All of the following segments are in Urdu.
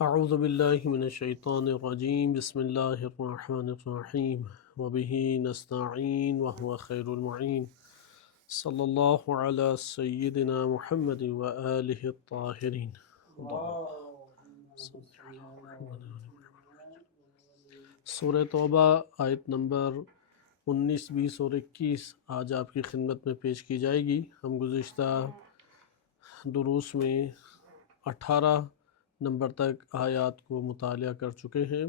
اعوذ باللہ من الشیطان الرجیم بسم اللہ الرحمن الرحیم وبہ نستعین وهو خیر المعین صلی اللہ علی سیدنا محمد وآلہ الطاہرین۔ سورہ توبہ آیت نمبر 19، 20 اور 21 آج آپ کی خدمت میں پیش کی جائے گی۔ ہم گزشتہ دروس میں 18 نمبر تک آیات کو مطالعہ کر چکے ہیں،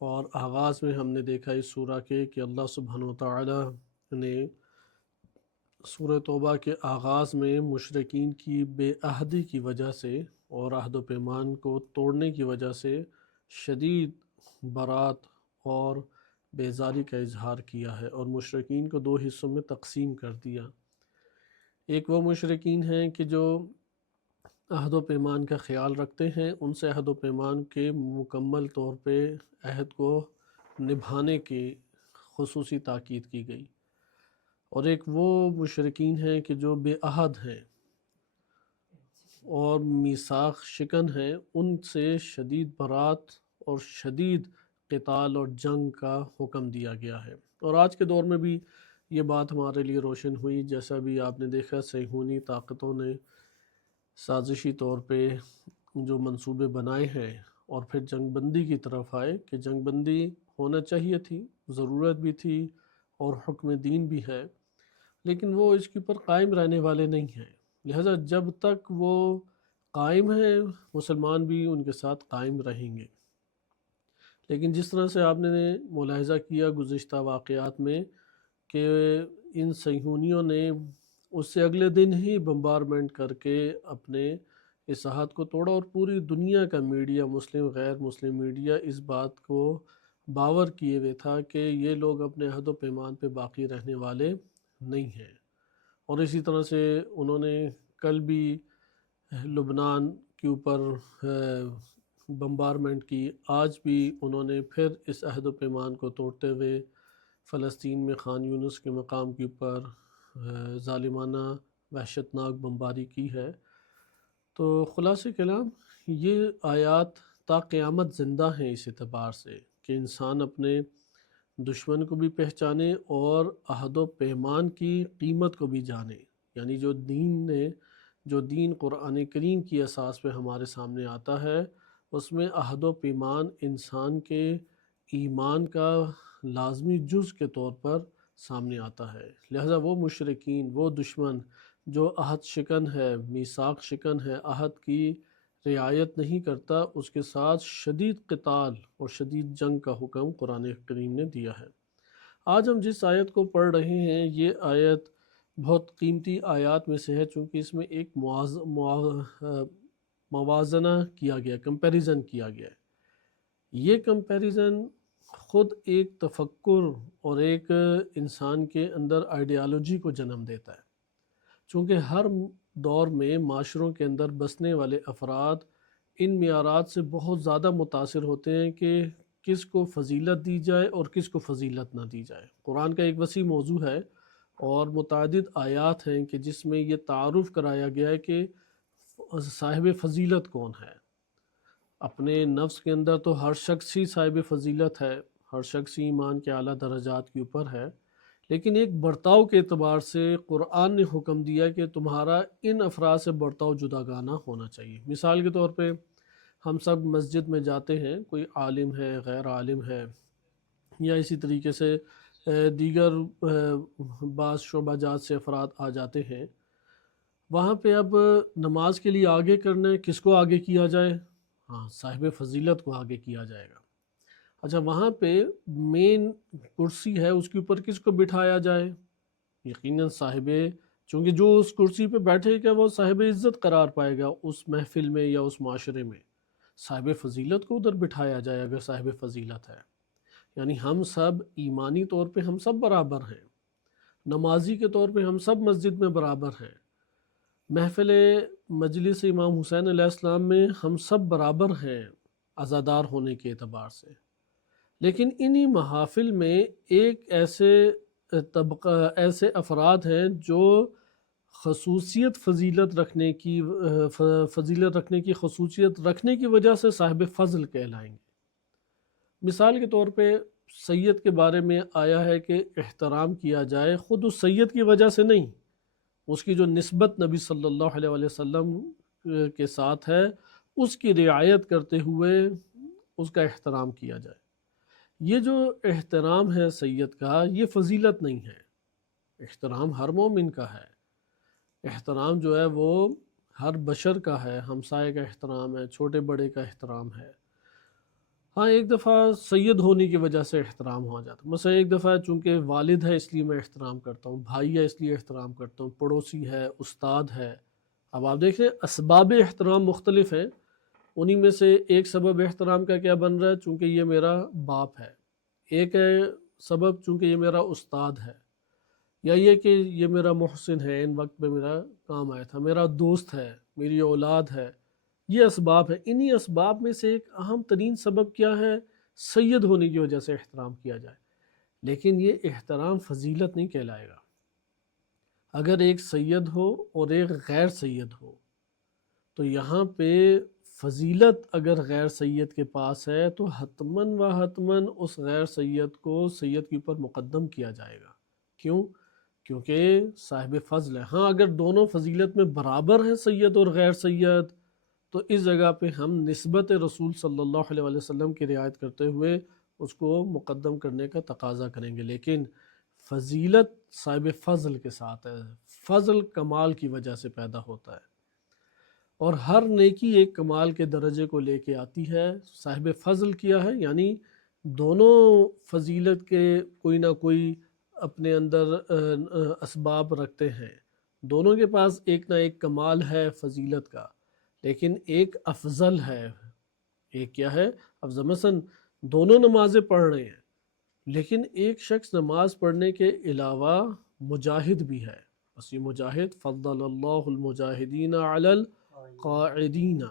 اور آغاز میں ہم نے دیکھا اس سورہ کے کہ اللہ سبحانہ وتعالی نے سورہ توبہ کے آغاز میں مشرکین کی بے عہدی کی وجہ سے اور عہد و پیمان کو توڑنے کی وجہ سے شدید برات اور بیزاری کا اظہار کیا ہے، اور مشرکین کو دو حصوں میں تقسیم کر دیا۔ ایک وہ مشرکین ہیں کہ جو عہد و پیمان کا خیال رکھتے ہیں، ان سے عہد و پیمان کے مکمل طور پہ عہد کو نبھانے کی خصوصی تاکید کی گئی، اور ایک وہ مشرکین ہیں کہ جو بے عہد ہیں اور میثاق شکن ہیں، ان سے شدید برات اور شدید قتال اور جنگ کا حکم دیا گیا ہے۔ اور آج کے دور میں بھی یہ بات ہمارے لیے روشن ہوئی، جیسا بھی آپ نے دیکھا صہیونی طاقتوں نے سازشی طور پہ جو منصوبے بنائے ہیں اور پھر جنگ بندی کی طرف آئے کہ جنگ بندی ہونا چاہیے تھی، ضرورت بھی تھی اور حکم دین بھی ہے، لیکن وہ اس کے اوپر قائم رہنے والے نہیں ہیں، لہذا جب تک وہ قائم ہیں مسلمان بھی ان کے ساتھ قائم رہیں گے۔ لیکن جس طرح سے آپ نے ملاحظہ کیا گزشتہ واقعات میں کہ ان صہیونیوں نے اس سے اگلے دن ہی بمبارمنٹ کر کے اپنے اس عہد کو توڑا، اور پوری دنیا کا میڈیا، مسلم غیر مسلم میڈیا، اس بات کو باور کیے ہوئے تھا کہ یہ لوگ اپنے عہد و پیمان پہ باقی رہنے والے نہیں ہیں۔ اور اسی طرح سے انہوں نے کل بھی لبنان کے اوپر بمبارمنٹ کی، آج بھی انہوں نے پھر اس عہد و پیمان کو توڑتے ہوئے فلسطین میں خان یونس کے مقام کے اوپر ظالمانہ وحشتناک بمباری کی ہے۔ تو خلاصہ کلام یہ آیات تا قیامت زندہ ہیں اس اعتبار سے کہ انسان اپنے دشمن کو بھی پہچانے اور عہد و پیمان کی قیمت کو بھی جانے، یعنی جو دین قرآن کریم کی اساس پہ ہمارے سامنے آتا ہے، اس میں عہد و پیمان انسان کے ایمان کا لازمی جز کے طور پر سامنے آتا ہے۔ لہذا وہ مشرکین، وہ دشمن جو عہد شکن ہے، میثاق شکن ہے، عہد کی رعایت نہیں کرتا، اس کے ساتھ شدید قتال اور شدید جنگ کا حکم قرآن کریم نے دیا ہے۔ آج ہم جس آیت کو پڑھ رہے ہیں یہ آیت بہت قیمتی آیات میں سے ہے، چونکہ اس میں ایک موازنہ کیا گیا، کمپیریزن کیا گیا ہے۔ یہ کمپیریزن خود ایک تفکر اور ایک انسان کے اندر آئیڈیالوجی کو جنم دیتا ہے، چونکہ ہر دور میں معاشروں کے اندر بسنے والے افراد ان معیارات سے بہت زیادہ متاثر ہوتے ہیں کہ کس کو فضیلت دی جائے اور کس کو فضیلت نہ دی جائے۔ قرآن کا ایک وسیع موضوع ہے اور متعدد آیات ہیں کہ جس میں یہ تعارف کرایا گیا ہے کہ صاحب فضیلت کون ہے۔ اپنے نفس کے اندر تو ہر شخص ہی صاحب فضیلت ہے، ہر شخص ہی ایمان کے اعلیٰ درجات کے اوپر ہے، لیکن ایک برتاؤ کے اعتبار سے قرآن نے حکم دیا کہ تمہارا ان افراد سے برتاؤ جداگانہ ہونا چاہیے۔ مثال کے طور پہ ہم سب مسجد میں جاتے ہیں، کوئی عالم ہے، غیر عالم ہے، یا اسی طریقے سے دیگر بعض شعبہ جات سے افراد آ جاتے ہیں۔ وہاں پہ اب نماز کے لیے آگے کرنا ہے، کس کو آگے کیا جائے؟ ہاں، صاحب فضیلت کو آگے کیا جائے گا۔ اچھا، وہاں پہ مین کرسی ہے، اس کے اوپر کس کو بٹھایا جائے؟ یقیناً چونکہ جو اس کرسی پہ بیٹھے گا وہ صاحب عزت قرار پائے گا اس محفل میں یا اس معاشرے میں، صاحب فضیلت کو ادھر بٹھایا جائے اگر صاحب فضیلت ہے۔ یعنی ہم سب ایمانی طور پہ ہم سب برابر ہیں، نمازی کے طور پہ ہم سب مسجد میں برابر ہیں، محفل مجلس امام حسین علیہ السلام میں ہم سب برابر ہیں عزادار ہونے کے اعتبار سے، لیکن انہی محافل میں ایک ایسے افراد ہیں جو خصوصیت فضیلت رکھنے کی فضیلت رکھنے کی خصوصیت رکھنے کی وجہ سے صاحب فضل کہلائیں گے۔ مثال کے طور پہ سید کے بارے میں آیا ہے کہ احترام کیا جائے، خود اس سید کی وجہ سے نہیں، اس کی جو نسبت نبی صلی اللہ علیہ وسلم کے ساتھ ہے اس کی رعایت کرتے ہوئے اس کا احترام کیا جائے۔ یہ جو احترام ہے سید کا، یہ فضیلت نہیں ہے۔ احترام ہر مومن کا ہے، احترام جو ہے وہ ہر بشر کا ہے، ہمسائے کا احترام ہے، چھوٹے بڑے کا احترام ہے۔ ہاں ایک دفعہ سید ہونے کی وجہ سے احترام ہو جاتا ہے، مثلا ایک دفعہ چونکہ والد ہے اس لیے میں احترام کرتا ہوں، بھائی ہے اس لیے احترام کرتا ہوں، پڑوسی ہے، استاد ہے۔ اب آپ دیکھ رہے ہیں اسباب احترام مختلف ہیں، انہی میں سے ایک سبب احترام کا کیا بن رہا ہے، چونکہ یہ میرا باپ ہے، ایک ہے سبب چونکہ یہ میرا استاد ہے، یا یہ کہ یہ میرا محسن ہے، ان وقت میں میرا کام آیا تھا، میرا دوست ہے، میری اولاد ہے۔ یہ اسباب ہیں، انہی اسباب میں سے ایک اہم ترین سبب کیا ہے، سید ہونے کی وجہ سے احترام کیا جائے، لیکن یہ احترام فضیلت نہیں کہلائے گا۔ اگر ایک سید ہو اور ایک غیر سید ہو تو یہاں پہ فضیلت اگر غیر سید کے پاس ہے تو حتماً و حتماً اس غیر سید کو سید کے اوپر مقدم کیا جائے گا۔ کیوں؟ کیونکہ صاحب فضل ہے۔ ہاں اگر دونوں فضیلت میں برابر ہیں سید اور غیر سید تو اس جگہ پہ ہم نسبت رسول صلی اللہ علیہ وسلم کی رعایت کرتے ہوئے اس کو مقدم کرنے کا تقاضا کریں گے، لیکن فضیلت صاحب فضل کے ساتھ ہے، فضل کمال کی وجہ سے پیدا ہوتا ہے، اور ہر نیکی ایک کمال کے درجے کو لے کے آتی ہے۔ صاحب فضل کیا ہے، یعنی دونوں فضیلت کے کوئی نہ کوئی اپنے اندر اسباب رکھتے ہیں، دونوں کے پاس ایک نہ ایک کمال ہے فضیلت کا، لیکن ایک افضل ہے۔ ایک کیا ہے؟ افضل۔ مثلا دونوں نمازیں پڑھ رہے ہیں لیکن ایک شخص نماز پڑھنے کے علاوہ مجاہد بھی ہے، بس یہ مجاہد فضل اللہ المجاہدین علی القاعدین۔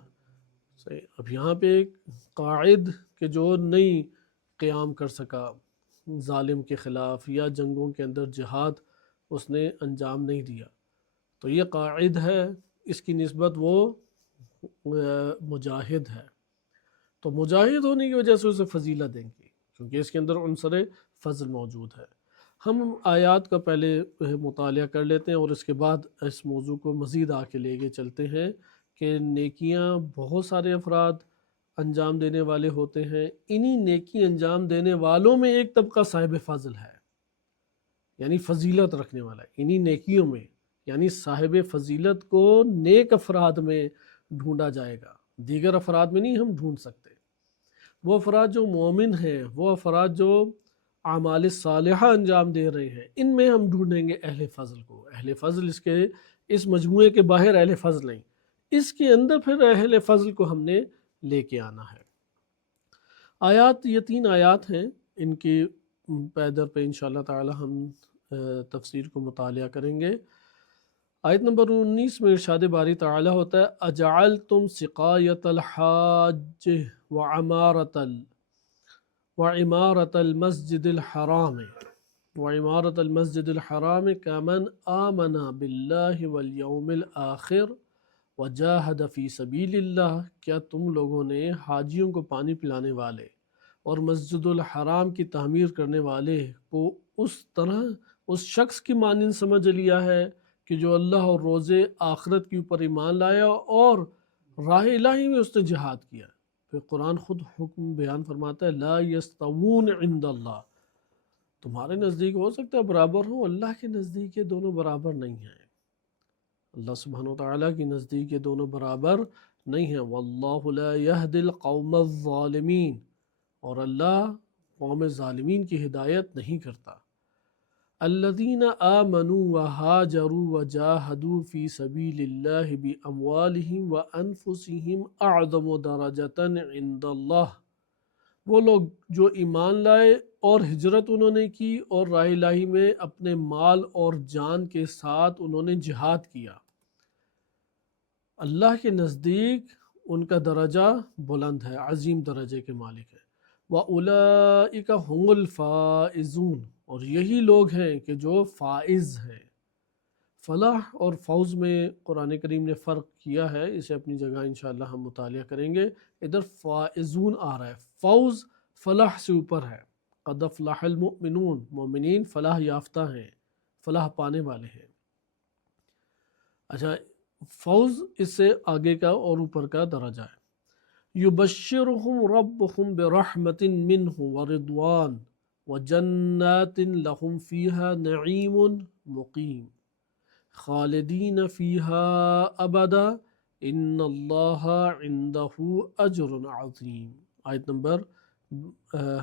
اب یہاں پہ ایک قاعد کہ جو نہیں قیام کر سکا ظالم کے خلاف یا جنگوں کے اندر جہاد اس نے انجام نہیں دیا، تو یہ قاعد ہے، اس کی نسبت وہ مجاہد ہے، تو مجاہد ہونے کی وجہ سے اسے فضیلت دیں گے کیونکہ اس کے اندر عنصر فضل موجود ہے۔ ہم آیات کا پہلے مطالعہ کر لیتے ہیں اور اس کے بعد اس موضوع کو مزید آ کے لے کے چلتے ہیں کہ نیکیاں بہت سارے افراد انجام دینے والے ہوتے ہیں، انہی نیکی انجام دینے والوں میں ایک طبقہ صاحب فضل ہے، یعنی فضیلت رکھنے والا ہے انہی نیکیوں میں، یعنی صاحب فضیلت کو نیک افراد میں ڈھونڈا جائے گا، دیگر افراد میں نہیں ہم ڈھونڈ سکتے۔ وہ افراد جو مومن ہیں، وہ افراد جو اعمال صالحہ انجام دے رہے ہیں، ان میں ہم ڈھونڈیں گے اہل فضل کو۔ اہل فضل اس مجموعے کے باہر اہل فضل نہیں، اس کے اندر پھر اہل فضل کو ہم نے لے کے آنا ہے۔ آیات یہ 3 آیات ہیں، ان کی پیدر پہ انشاءاللہ تعالی ہم تفسیر کو مطالعہ کریں گے۔ آیت نمبر 19 میں ارشاد باری تعالی ہوتا ہے اجعلتم سقایت الحاج وعمارت المسجد الحرام كمن آمن باللہ والیوم الآخر وجاہد فی سبیل اللہ، کیا تم لوگوں نے حاجیوں کو پانی پلانے والے اور مسجد الحرام کی تعمیر کرنے والے کو اس طرح اس شخص کی مانند سمجھ لیا ہے کہ جو اللہ اور روز آخرت کے اوپر ایمان لایا اور راہ الہی میں اس نے جہاد کیا۔ پھر قرآن خود حکم بیان فرماتا ہے لا یستوون عند اللہ، تمہارے نزدیک ہو سکتا ہے برابر ہوں، اللہ کے نزدیک یہ دونوں برابر نہیں ہیں، اللہ سبحانہ وتعالیٰ کی نزدیک یہ دونوں برابر نہیں ہیں۔ واللہ لا یہدی القوم الظالمین، اور اللہ قوم ظالمین کی ہدایت نہیں کرتا۔ الذین آمنوا وہاجروا وجاہدوا فی سبیل اللہ باموالہم وانفسہم اعظم درجۃ عند اللہ، وہ لوگ جو ایمان لائے اور ہجرت انہوں نے کی اور راہ الہی میں اپنے مال اور جان کے ساتھ انہوں نے جہاد کیا، اللہ کے نزدیک ان کا درجہ بلند ہے، عظیم درجے کے مالک ہیں۔ وَأُولَئِكَ هُمُ الْفَائِزُونَ، اور یہی لوگ ہیں کہ جو فائز ہیں۔ فلاح اور فوز میں قرآن کریم نے فرق کیا ہے، اسے اپنی جگہ انشاءاللہ ہم مطالعہ کریں گے۔ ادھر فائزون آ رہا ہے، فوز فلاح سے اوپر ہے۔ قد افلح المؤمنون، مومنین فلاح یافتہ ہیں، فلاح پانے والے ہیں۔ اچھا، فوز اس سے آگے کا اور اوپر کا درجہ ہے۔ یبشرہم ربہم برحمت منہ ورضوان وجنات لہم فیہا نعیم مقیم خالدین فیہا ابدا ان اللہ عندہ اجر عظیم۔ آیت نمبر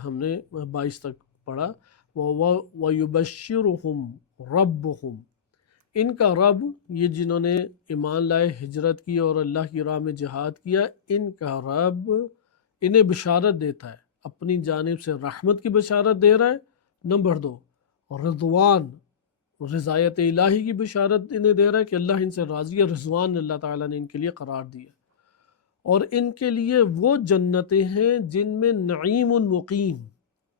ہم نے 22 تک پڑھا۔ وَيُبَشِّرُهُمْ رَبُّهُمْ، ان کا رب، یہ جنہوں نے ایمان لائے، ہجرت کی اور اللہ کی راہ میں جہاد کیا، ان کا رب انہیں بشارت دیتا ہے، اپنی جانب سے رحمت کی بشارت دے رہا ہے۔ نمبر 2، رضوان، رضایت الہی کی بشارت انہیں دے رہا ہے کہ اللہ ان سے راضی ہے، رضوان اللہ تعالیٰ نے ان کے لیے قرار دیا، اور ان کے لیے وہ جنتیں ہیں جن میں نعیم مقیم،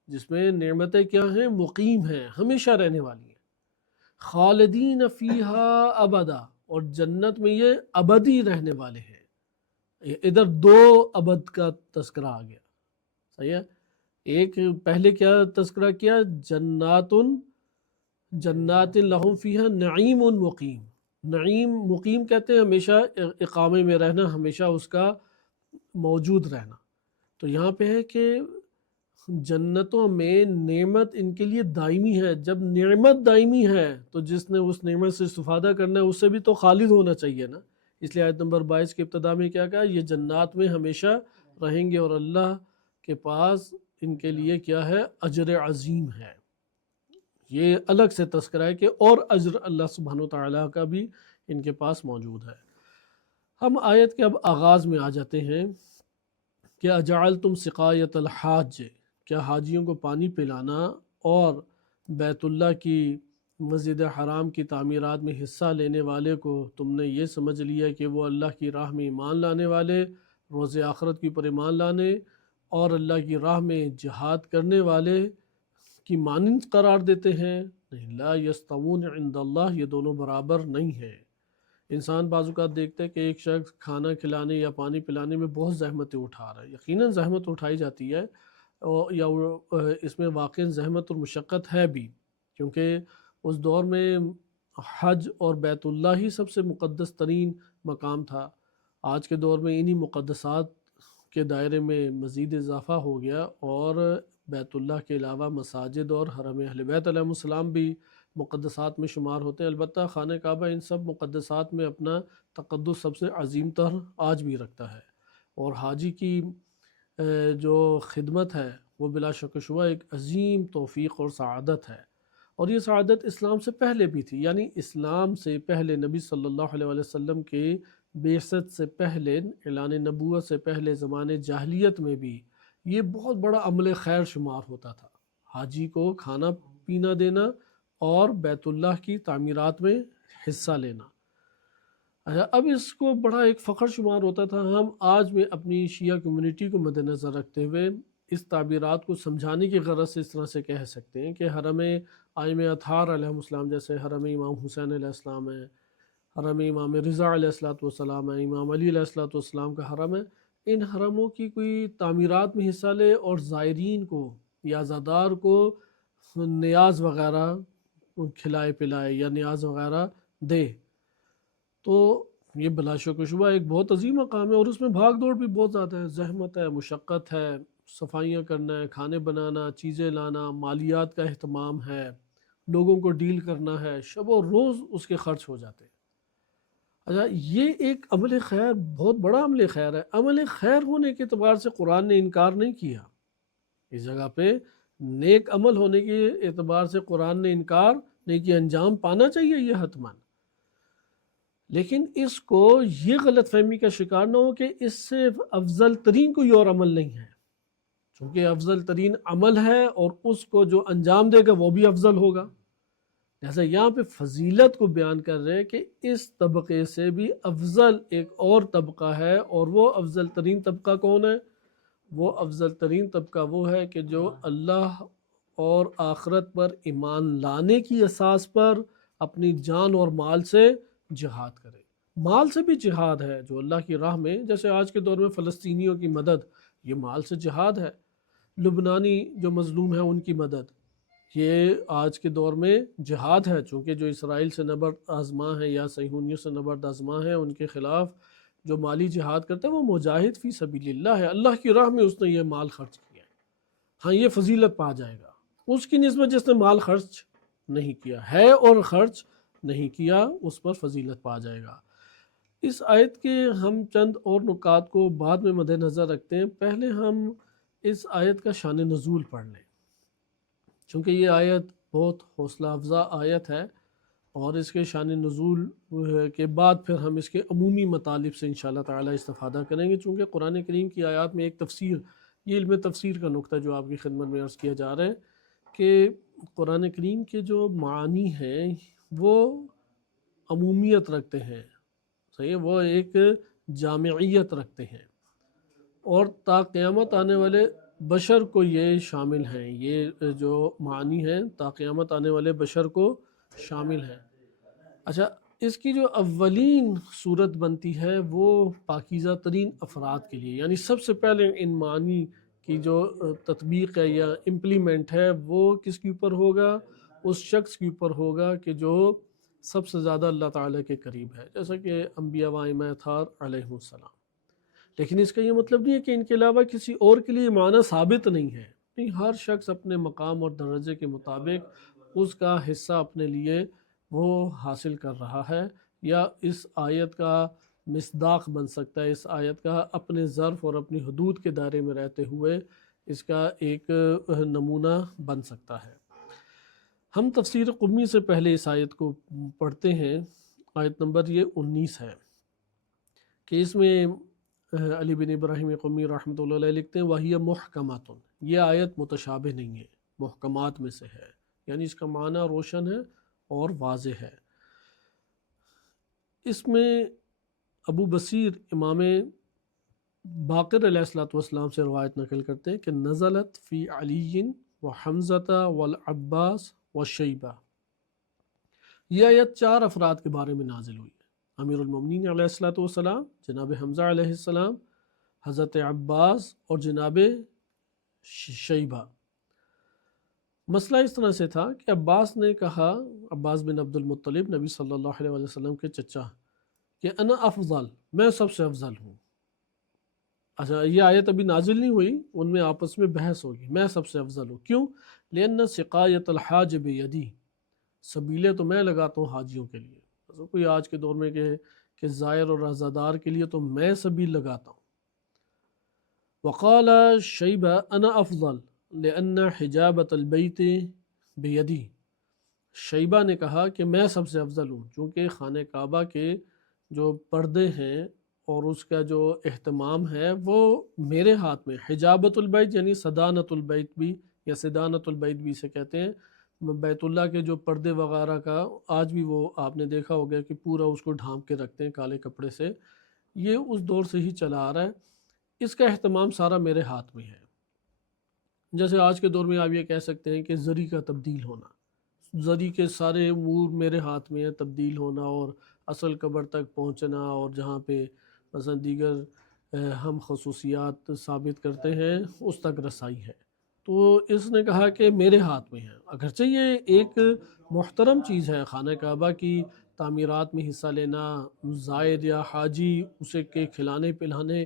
جس میں نعمتیں کیا ہیں؟ مقیم ہیں، ہمیشہ رہنے والی ہیں۔ خالدین فیہا ابدا، اور جنت میں یہ ابدی رہنے والے ہیں۔ ادھر 2 ابد کا تذکرہ آ گیا، صحیح ہے؟ ایک پہلے کیا تذکرہ کیا؟ جنات لہم فیہا نعیم مقیم۔ نعیم مقیم کہتے ہیں ہمیشہ اقامے میں رہنا، ہمیشہ اس کا موجود رہنا۔ تو یہاں پہ ہے کہ جنتوں میں نعمت ان کے لیے دائمی ہے۔ جب نعمت دائمی ہے تو جس نے اس نعمت سے استفادہ کرنا ہے اس سے بھی تو خالد ہونا چاہیے نا۔ اس لیے آیت نمبر 22 کے ابتدا میں کیا کہا؟ یہ جنات میں ہمیشہ رہیں گے اور اللہ کے پاس ان کے لیے کیا ہے؟ اجر عظیم ہے۔ یہ الگ سے تذکرہ ہے کہ اور اجر اللہ سبحانہ وتعالیٰ کا بھی ان کے پاس موجود ہے۔ ہم آیت کے اب آغاز میں آ جاتے ہیں کہ اجعلتم سقایت الحاج، کیا حاجیوں کو پانی پلانا اور بیت اللہ کی مسجد حرام کی تعمیرات میں حصہ لینے والے کو تم نے یہ سمجھ لیا کہ وہ اللہ کی راہ میں ایمان لانے والے، روز آخرت کے اوپر ایمان لانے اور اللہ کی راہ میں جہاد کرنے والے کی مانند قرار دیتے ہیں؟ نہیں، لا یستوون عند اللہ، یہ دونوں برابر نہیں ہیں۔ انسان بعض اوقات دیکھتے ہے کہ ایک شخص کھانا کھلانے یا پانی پلانے میں بہت زحمتیں اٹھا رہا ہے، یقیناً زحمت اٹھائی جاتی ہے، یا اس میں واقع زحمت اور مشقت ہے بھی، کیونکہ اس دور میں حج اور بیت اللہ ہی سب سے مقدس ترین مقام تھا۔ آج کے دور میں انہی مقدسات کے دائرے میں مزید اضافہ ہو گیا، اور بیت اللہ کے علاوہ مساجد اور حرم اہل بیت علیہ السلام بھی مقدسات میں شمار ہوتے ہیں۔ البتہ خانہ کعبہ ان سب مقدسات میں اپنا تقدس سب سے عظیم تر آج بھی رکھتا ہے، اور حاجی کی جو خدمت ہے وہ بلا شک و شبہ ایک عظیم توفیق اور سعادت ہے، اور یہ سعادت اسلام سے پہلے بھی تھی، یعنی اسلام سے پہلے نبی صلی اللہ علیہ وسلم کے بعثت سے پہلے، اعلان نبوت سے پہلے زمانے جاہلیت میں بھی یہ بہت بڑا عمل خیر شمار ہوتا تھا، حاجی کو کھانا پینا دینا اور بیت اللہ کی تعمیرات میں حصہ لینا۔ اچھا، اب اس کو بڑا ایک فخر شمار ہوتا تھا۔ ہم آج میں اپنی شیعہ کمیونٹی کو مد نظر رکھتے ہوئے اس تعبیرات کو سمجھانے کی غرض سے اس طرح سے کہہ سکتے ہیں کہ حرم ائمہ اطہار علیہ السلام، جیسے حرم امام حسین علیہ السلام ہے، حرم امام رضا علیہ السلام ہے، امام علی علیہ السلام کا حرم ہے، ان حرموں کی کوئی تعمیرات میں حصہ لے اور زائرین کو یا عزادار کو نیاز وغیرہ کھلائے پلائے یا نیاز وغیرہ دے، تو یہ بلا شک و شبہ ایک بہت عظیم مقام ہے، اور اس میں بھاگ دوڑ بھی بہت زیادہ ہے، زحمت ہے، مشقت ہے، صفائیاں کرنا ہے، کھانے بنانا، چیزیں لانا، مالیات کا اہتمام ہے، لوگوں کو ڈیل کرنا ہے، شب و روز اس کے خرچ ہو جاتے ہیں۔ اچھا، یہ ایک عمل خیر، بہت بڑا عمل خیر ہے۔ عمل خیر ہونے کے اعتبار سے قرآن نے انکار نہیں کیا، اس جگہ پہ نیک عمل ہونے کے اعتبار سے قرآن نے انکار نہیں کیا، انجام پانا چاہیے یہ حتماً، لیکن اس کو یہ غلط فہمی کا شکار نہ ہو کہ اس سے افضل ترین کوئی اور عمل نہیں ہے، چونکہ افضل ترین عمل ہے اور اس کو جو انجام دے گا وہ بھی افضل ہوگا۔ لہٰذا یہاں پہ فضیلت کو بیان کر رہے ہیں کہ اس طبقے سے بھی افضل ایک اور طبقہ ہے، اور وہ افضل ترین طبقہ کون ہے؟ وہ افضل ترین طبقہ وہ ہے کہ جو اللہ اور آخرت پر ایمان لانے کی اساس پر اپنی جان اور مال سے جہاد کرے۔ مال سے بھی جہاد ہے جو اللہ کی راہ میں، جیسے آج کے دور میں فلسطینیوں کی مدد، یہ مال سے جہاد ہے۔ لبنانی جو مظلوم ہیں ان کی مدد، یہ آج کے دور میں جہاد ہے، چونکہ جو اسرائیل سے نبرد آزما ہیں یا صہیونیوں سے نبرد آزما ہیں ان کے خلاف جو مالی جہاد کرتا ہے وہ مجاہد فی سبیل اللہ ہے، اللہ کی راہ میں اس نے یہ مال خرچ کیا ہے۔ ہاں یہ فضیلت پا جائے گا اس کی نسبت جس نے مال خرچ نہیں کیا ہے اور خرچ نہیں کیا، اس پر فضیلت پا جائے گا۔ اس آیت کے ہم چند اور نکات کو بعد میں مد نظر رکھتے ہیں، پہلے ہم اس آیت کا شان نزول پڑھ لیں، چونکہ یہ آیت بہت حوصلہ افزا آیت ہے، اور اس کے شان نزول کے بعد پھر ہم اس کے عمومی مطالب سے انشاءاللہ تعالی استفادہ کریں گے، چونکہ قرآن کریم کی آیات میں ایک تفسیر، یہ علم تفسیر کا نقطہ جو آپ کی خدمت میں عرض کیا جا رہا ہے کہ قرآن کریم کے جو معانی ہیں وہ عمومیت رکھتے ہیں، صحیح، وہ ایک جامعیت رکھتے ہیں، اور تا قیامت آنے والے بشر کو یہ شامل ہیں، یہ جو معانی ہیں تا قیامت آنے والے بشر کو شامل ہیں۔ اچھا، اس کی جو اولین صورت بنتی ہے وہ پاکیزہ ترین افراد کے لیے، یعنی سب سے پہلے ان معانی کی جو تطبیق ہے یا امپلیمنٹ ہے وہ کس کے اوپر ہوگا؟ اس شخص کے اوپر ہوگا کہ جو سب سے زیادہ اللہ تعالیٰ کے قریب ہے، جیسا کہ انبیاء و ائمہ اطہار علیہ السلام۔ لیکن اس کا یہ مطلب نہیں ہے کہ ان کے علاوہ کسی اور کے لیے معنی ثابت نہیں ہے، نہیں، ہر شخص اپنے مقام اور درجے کے مطابق اس کا حصہ اپنے لیے وہ حاصل کر رہا ہے، یا اس آیت کا مصداق بن سکتا ہے، اس آیت کا اپنے ظرف اور اپنی حدود کے دائرے میں رہتے ہوئے اس کا ایک نمونہ بن سکتا ہے۔ ہم تفسیر قمی سے پہلے اس آیت کو پڑھتے ہیں، آیت نمبر یہ 19 ہے، کہ اس میں علی بن ابراہیم قمی رحمۃ اللہ علیہ لکھتے ہیں وَهِيَ مُحْكَمَةٌ، یہ آیت متشابہ نہیں ہے، محکمات میں سے ہے، یعنی اس کا معنی روشن ہے اور واضح ہے۔ اس میں ابو بصیر امام باقر علیہ السلام سے روایت نقل کرتے ہیں کہ نزلت فی علی و حمزہ والعباس وشیبہ، یہ آیت 4 افراد کے بارے میں نازل ہوئی ہے، امیر المومنین علیہ السلام، جناب حمزہ علیہ السلام، حضرت عباس اور جناب شیبہ۔ مسئلہ اس طرح سے تھا کہ عباس نے کہا، عباس بن عبد المطلب نبی صلی اللہ علیہ وسلم کے چچا، کہ انا افضل، میں سب سے افضل ہوں۔ اچھا، یہ آیت ابھی نازل نہیں ہوئی، ان میں آپس میں بحث ہوگی، میں سب سے افضل ہوں، کیوں؟ لأن سقایت الحاج بیدی، سبیلے تو میں لگاتا ہوں حاجیوں کے لیے، کوئی آج کے دور میں کہ زائر اور عزادار کے لیے تو میں سبیل لگاتا ہوں۔ وقال شیبہ انا افضل لأن حجابۃ البیت بیدی، شیبہ نے کہا کہ میں سب سے افضل ہوں چونکہ خانہ کعبہ کے جو پردے ہیں اور اس کا جو اہتمام ہے وہ میرے ہاتھ میں، حجابۃ البیت یعنی صدانۃ البیت بھی، یا صدانۃ البیت بھی اسے کہتے ہیں، بیت اللہ کے جو پردے وغیرہ کا آج بھی وہ آپ نے دیکھا ہوگا کہ پورا اس کو ڈھانپ کے رکھتے ہیں کالے کپڑے سے، یہ اس دور سے ہی چلا آ رہا ہے، اس کا اہتمام سارا میرے ہاتھ میں ہے۔ جیسے آج کے دور میں آپ یہ کہہ سکتے ہیں کہ زری کا تبدیل ہونا، زری کے سارے امور میرے ہاتھ میں ہے، تبدیل ہونا اور اصل قبر تک پہنچنا، اور جہاں پہ مثلا دیگر ہم خصوصیات ثابت کرتے ہیں اس تک رسائی ہے، تو اس نے کہا کہ میرے ہاتھ میں ہے۔ اگرچہ یہ ایک محترم چیز ہے، خانہ کعبہ کی تعمیرات میں حصہ لینا، زائر یا حاجی اسے کے کھلانے پلانے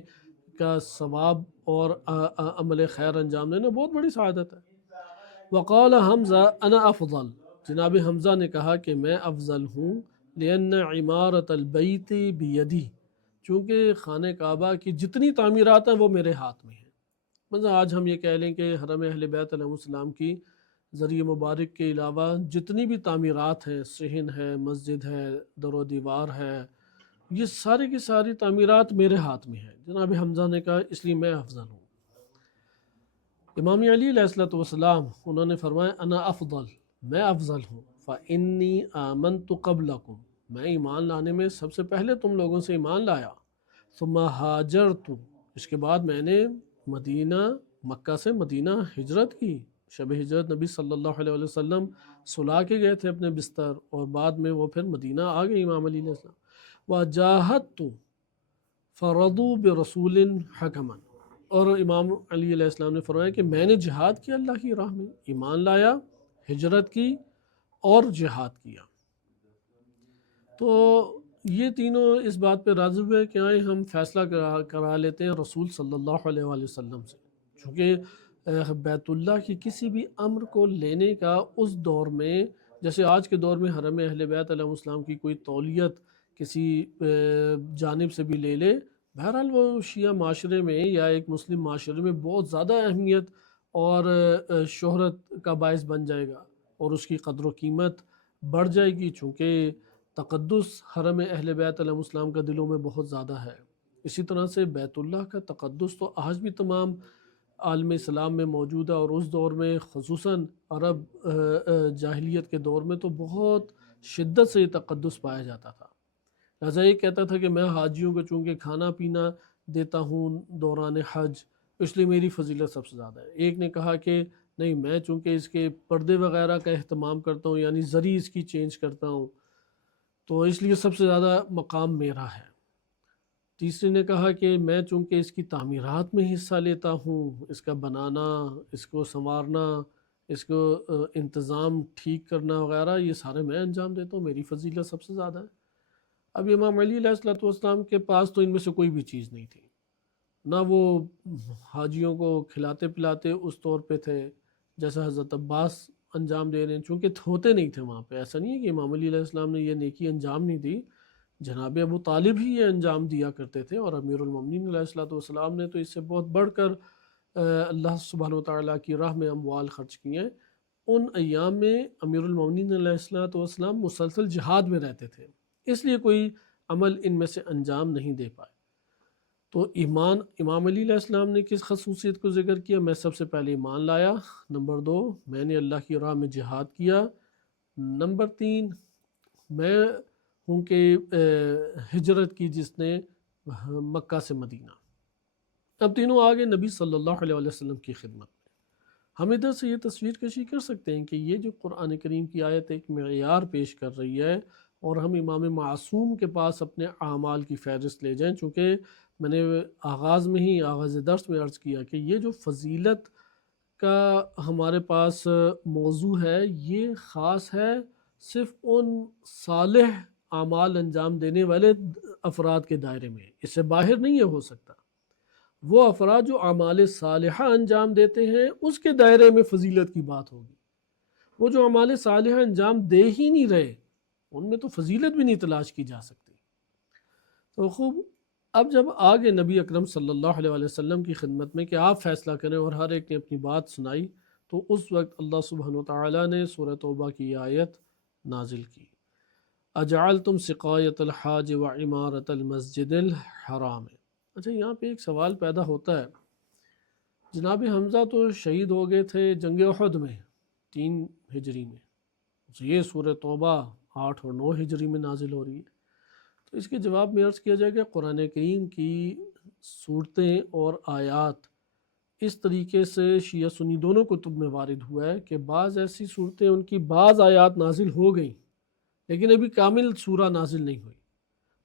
کا ثواب اور عمل خیر انجام دینا بہت بڑی سعادت ہے۔ وقال حمزہ انا افضل، جناب حمزہ نے کہا کہ میں افضل ہوں، لأن عمارت البیت بیدی، چونکہ خانہ کعبہ کی جتنی تعمیرات ہیں وہ میرے ہاتھ میں ہیں۔ مثلا آج ہم یہ کہہ لیں کہ حرم اہل بیت علیہ السلام کی ذریعہ مبارک کے علاوہ جتنی بھی تعمیرات ہیں، صحن ہے، مسجد ہے، در و دیوار ہے، یہ ساری کی ساری تعمیرات میرے ہاتھ میں ہے۔ جناب حمزہ نے کہا اس لیے میں افضل ہوں۔ امام علی علیہ السلام انہوں نے فرمایا انا افضل، میں افضل ہوں، فانی آمنت قبلکم، میں ایمان لانے میں سب سے پہلے تم لوگوں سے ایمان لایا، ثم ہاجرت، اس کے بعد میں نے مکہ سے مدینہ ہجرت کی، شب ہجرت نبی صلی اللہ علیہ وسلم سلا کے گئے تھے اپنے بستر، اور بعد میں وہ پھر مدینہ آ گئے امام علی علیہ السلام۔ وَجَاهَدْتُ فَرَضُوا بِرَسُولٍ حَكَمًا، اور امام علی علیہ السلام نے فرمایا کہ میں نے جہاد کیا اللہ کی راہ میں، ایمان لایا، ہجرت کی اور جہاد کیا۔ تو یہ تینوں اس بات پہ راضی ہوئے کہ آئیں ہم فیصلہ کرا لیتے ہیں رسول صلی اللہ علیہ وآلہ وسلم سے، چونکہ بیت اللہ کی کسی بھی امر کو لینے کا اس دور میں، جیسے آج کے دور میں حرم اہل بیت علیہ السلام کی کوئی تولیت کسی جانب سے بھی لے لے، بہرحال وہ شیعہ معاشرے میں یا ایک مسلم معاشرے میں بہت زیادہ اہمیت اور شہرت کا باعث بن جائے گا، اور اس کی قدر و قیمت بڑھ جائے گی، چونکہ تقدس حرم اہل بیت علیہ السلام کا دلوں میں بہت زیادہ ہے۔ اسی طرح سے بیت اللہ کا تقدس تو آج بھی تمام عالم اسلام میں موجود ہے، اور اس دور میں خصوصاً عرب جاہلیت کے دور میں تو بہت شدت سے یہ تقدس پایا جاتا تھا۔ لہٰذا یہ کہتا تھا کہ میں حاجیوں کو چونکہ کھانا پینا دیتا ہوں دوران حج، اس لیے میری فضیلت سب سے زیادہ ہے۔ ایک نے کہا کہ نہیں، میں چونکہ اس کے پردے وغیرہ کا اہتمام کرتا ہوں، یعنی زری اس کی چینج کرتا ہوں، تو اس لیے سب سے زیادہ مقام میرا ہے۔ تیسرے نے کہا کہ میں چونکہ اس کی تعمیرات میں حصہ لیتا ہوں، اس کا بنانا، اس کو سنوارنا، اس کو انتظام ٹھیک کرنا وغیرہ، یہ سارے میں انجام دیتا ہوں، میری فضیلت سب سے زیادہ ہے۔ اب امام علی علیہ السلام کے پاس تو ان میں سے کوئی بھی چیز نہیں تھی، نہ وہ حاجیوں کو کھلاتے پلاتے اس طور پہ تھے جیسا حضرت عباس انجام دے رہے ہیں، چونکہ ہوتے نہیں تھے وہاں پہ۔ ایسا نہیں ہے کہ امام علی علیہ السلام نے یہ نیکی انجام نہیں دی، جناب ابو طالب ہی یہ انجام دیا کرتے تھے، اور امیر المومنین علیہ السلام نے تو اس سے بہت بڑھ کر اللہ سبحانہ وتعالیٰ کی راہ میں اموال خرچ کیے ہیں۔ ان ایام میں امیر المومنین علیہ السلام مسلسل جہاد میں رہتے تھے، اس لیے کوئی عمل ان میں سے انجام نہیں دے پائے۔ تو امام علی علیہ السلام نے کس خصوصیت کو ذکر کیا؟ میں سب سے پہلے ایمان لایا، نمبر 2 میں نے اللہ کی راہ میں جہاد کیا، نمبر 3 میں ہوں کہ ہجرت کی جس نے مکہ سے مدینہ۔ اب تینوں آگے نبی صلی اللہ علیہ وسلم کی خدمت میں۔ ہم ادھر سے یہ تصویر کشی کر سکتے ہیں کہ یہ جو قرآن کریم کی آیت ایک معیار پیش کر رہی ہے، اور ہم امام معصوم کے پاس اپنے اعمال کی فہرست لے جائیں، چونکہ میں نے آغاز درس میں عرض کیا کہ یہ جو فضیلت کا ہمارے پاس موضوع ہے، یہ خاص ہے صرف ان صالح اعمال انجام دینے والے افراد کے دائرے میں، اس سے باہر نہیں ہو سکتا۔ وہ افراد جو اعمال صالحہ انجام دیتے ہیں اس کے دائرے میں فضیلت کی بات ہوگی۔ وہ جو اعمال صالحہ انجام دے ہی نہیں رہے، ان میں تو فضیلت بھی نہیں تلاش کی جا سکتی۔ تو خوب، اب جب آگے نبی اکرم صلی اللہ علیہ وسلم کی خدمت میں کہ آپ فیصلہ کریں، اور ہر ایک نے اپنی بات سنائی، تو اس وقت اللہ سبحانہ وتعالیٰ نے سورہ توبہ کی آیت نازل کی، اجعلتم سقایۃ الحاج وعمارۃ المسجد الحرام۔ اچھا، یہاں پہ ایک سوال پیدا ہوتا ہے، جناب حمزہ تو شہید ہو گئے تھے جنگ احد میں 3 ہجری میں، یہ سورہ توبہ 8 اور 9 ہجری میں نازل ہو رہی ہے۔ تو اس کے جواب میں عرض کیا جائے کہ قرآن کریم کی صورتیں اور آیات اس طریقے سے شیعہ سنی دونوں کتب میں وارد ہوا ہے کہ بعض ایسی صورتیں ان کی بعض آیات نازل ہو گئیں، لیکن ابھی کامل سورہ نازل نہیں ہوئی۔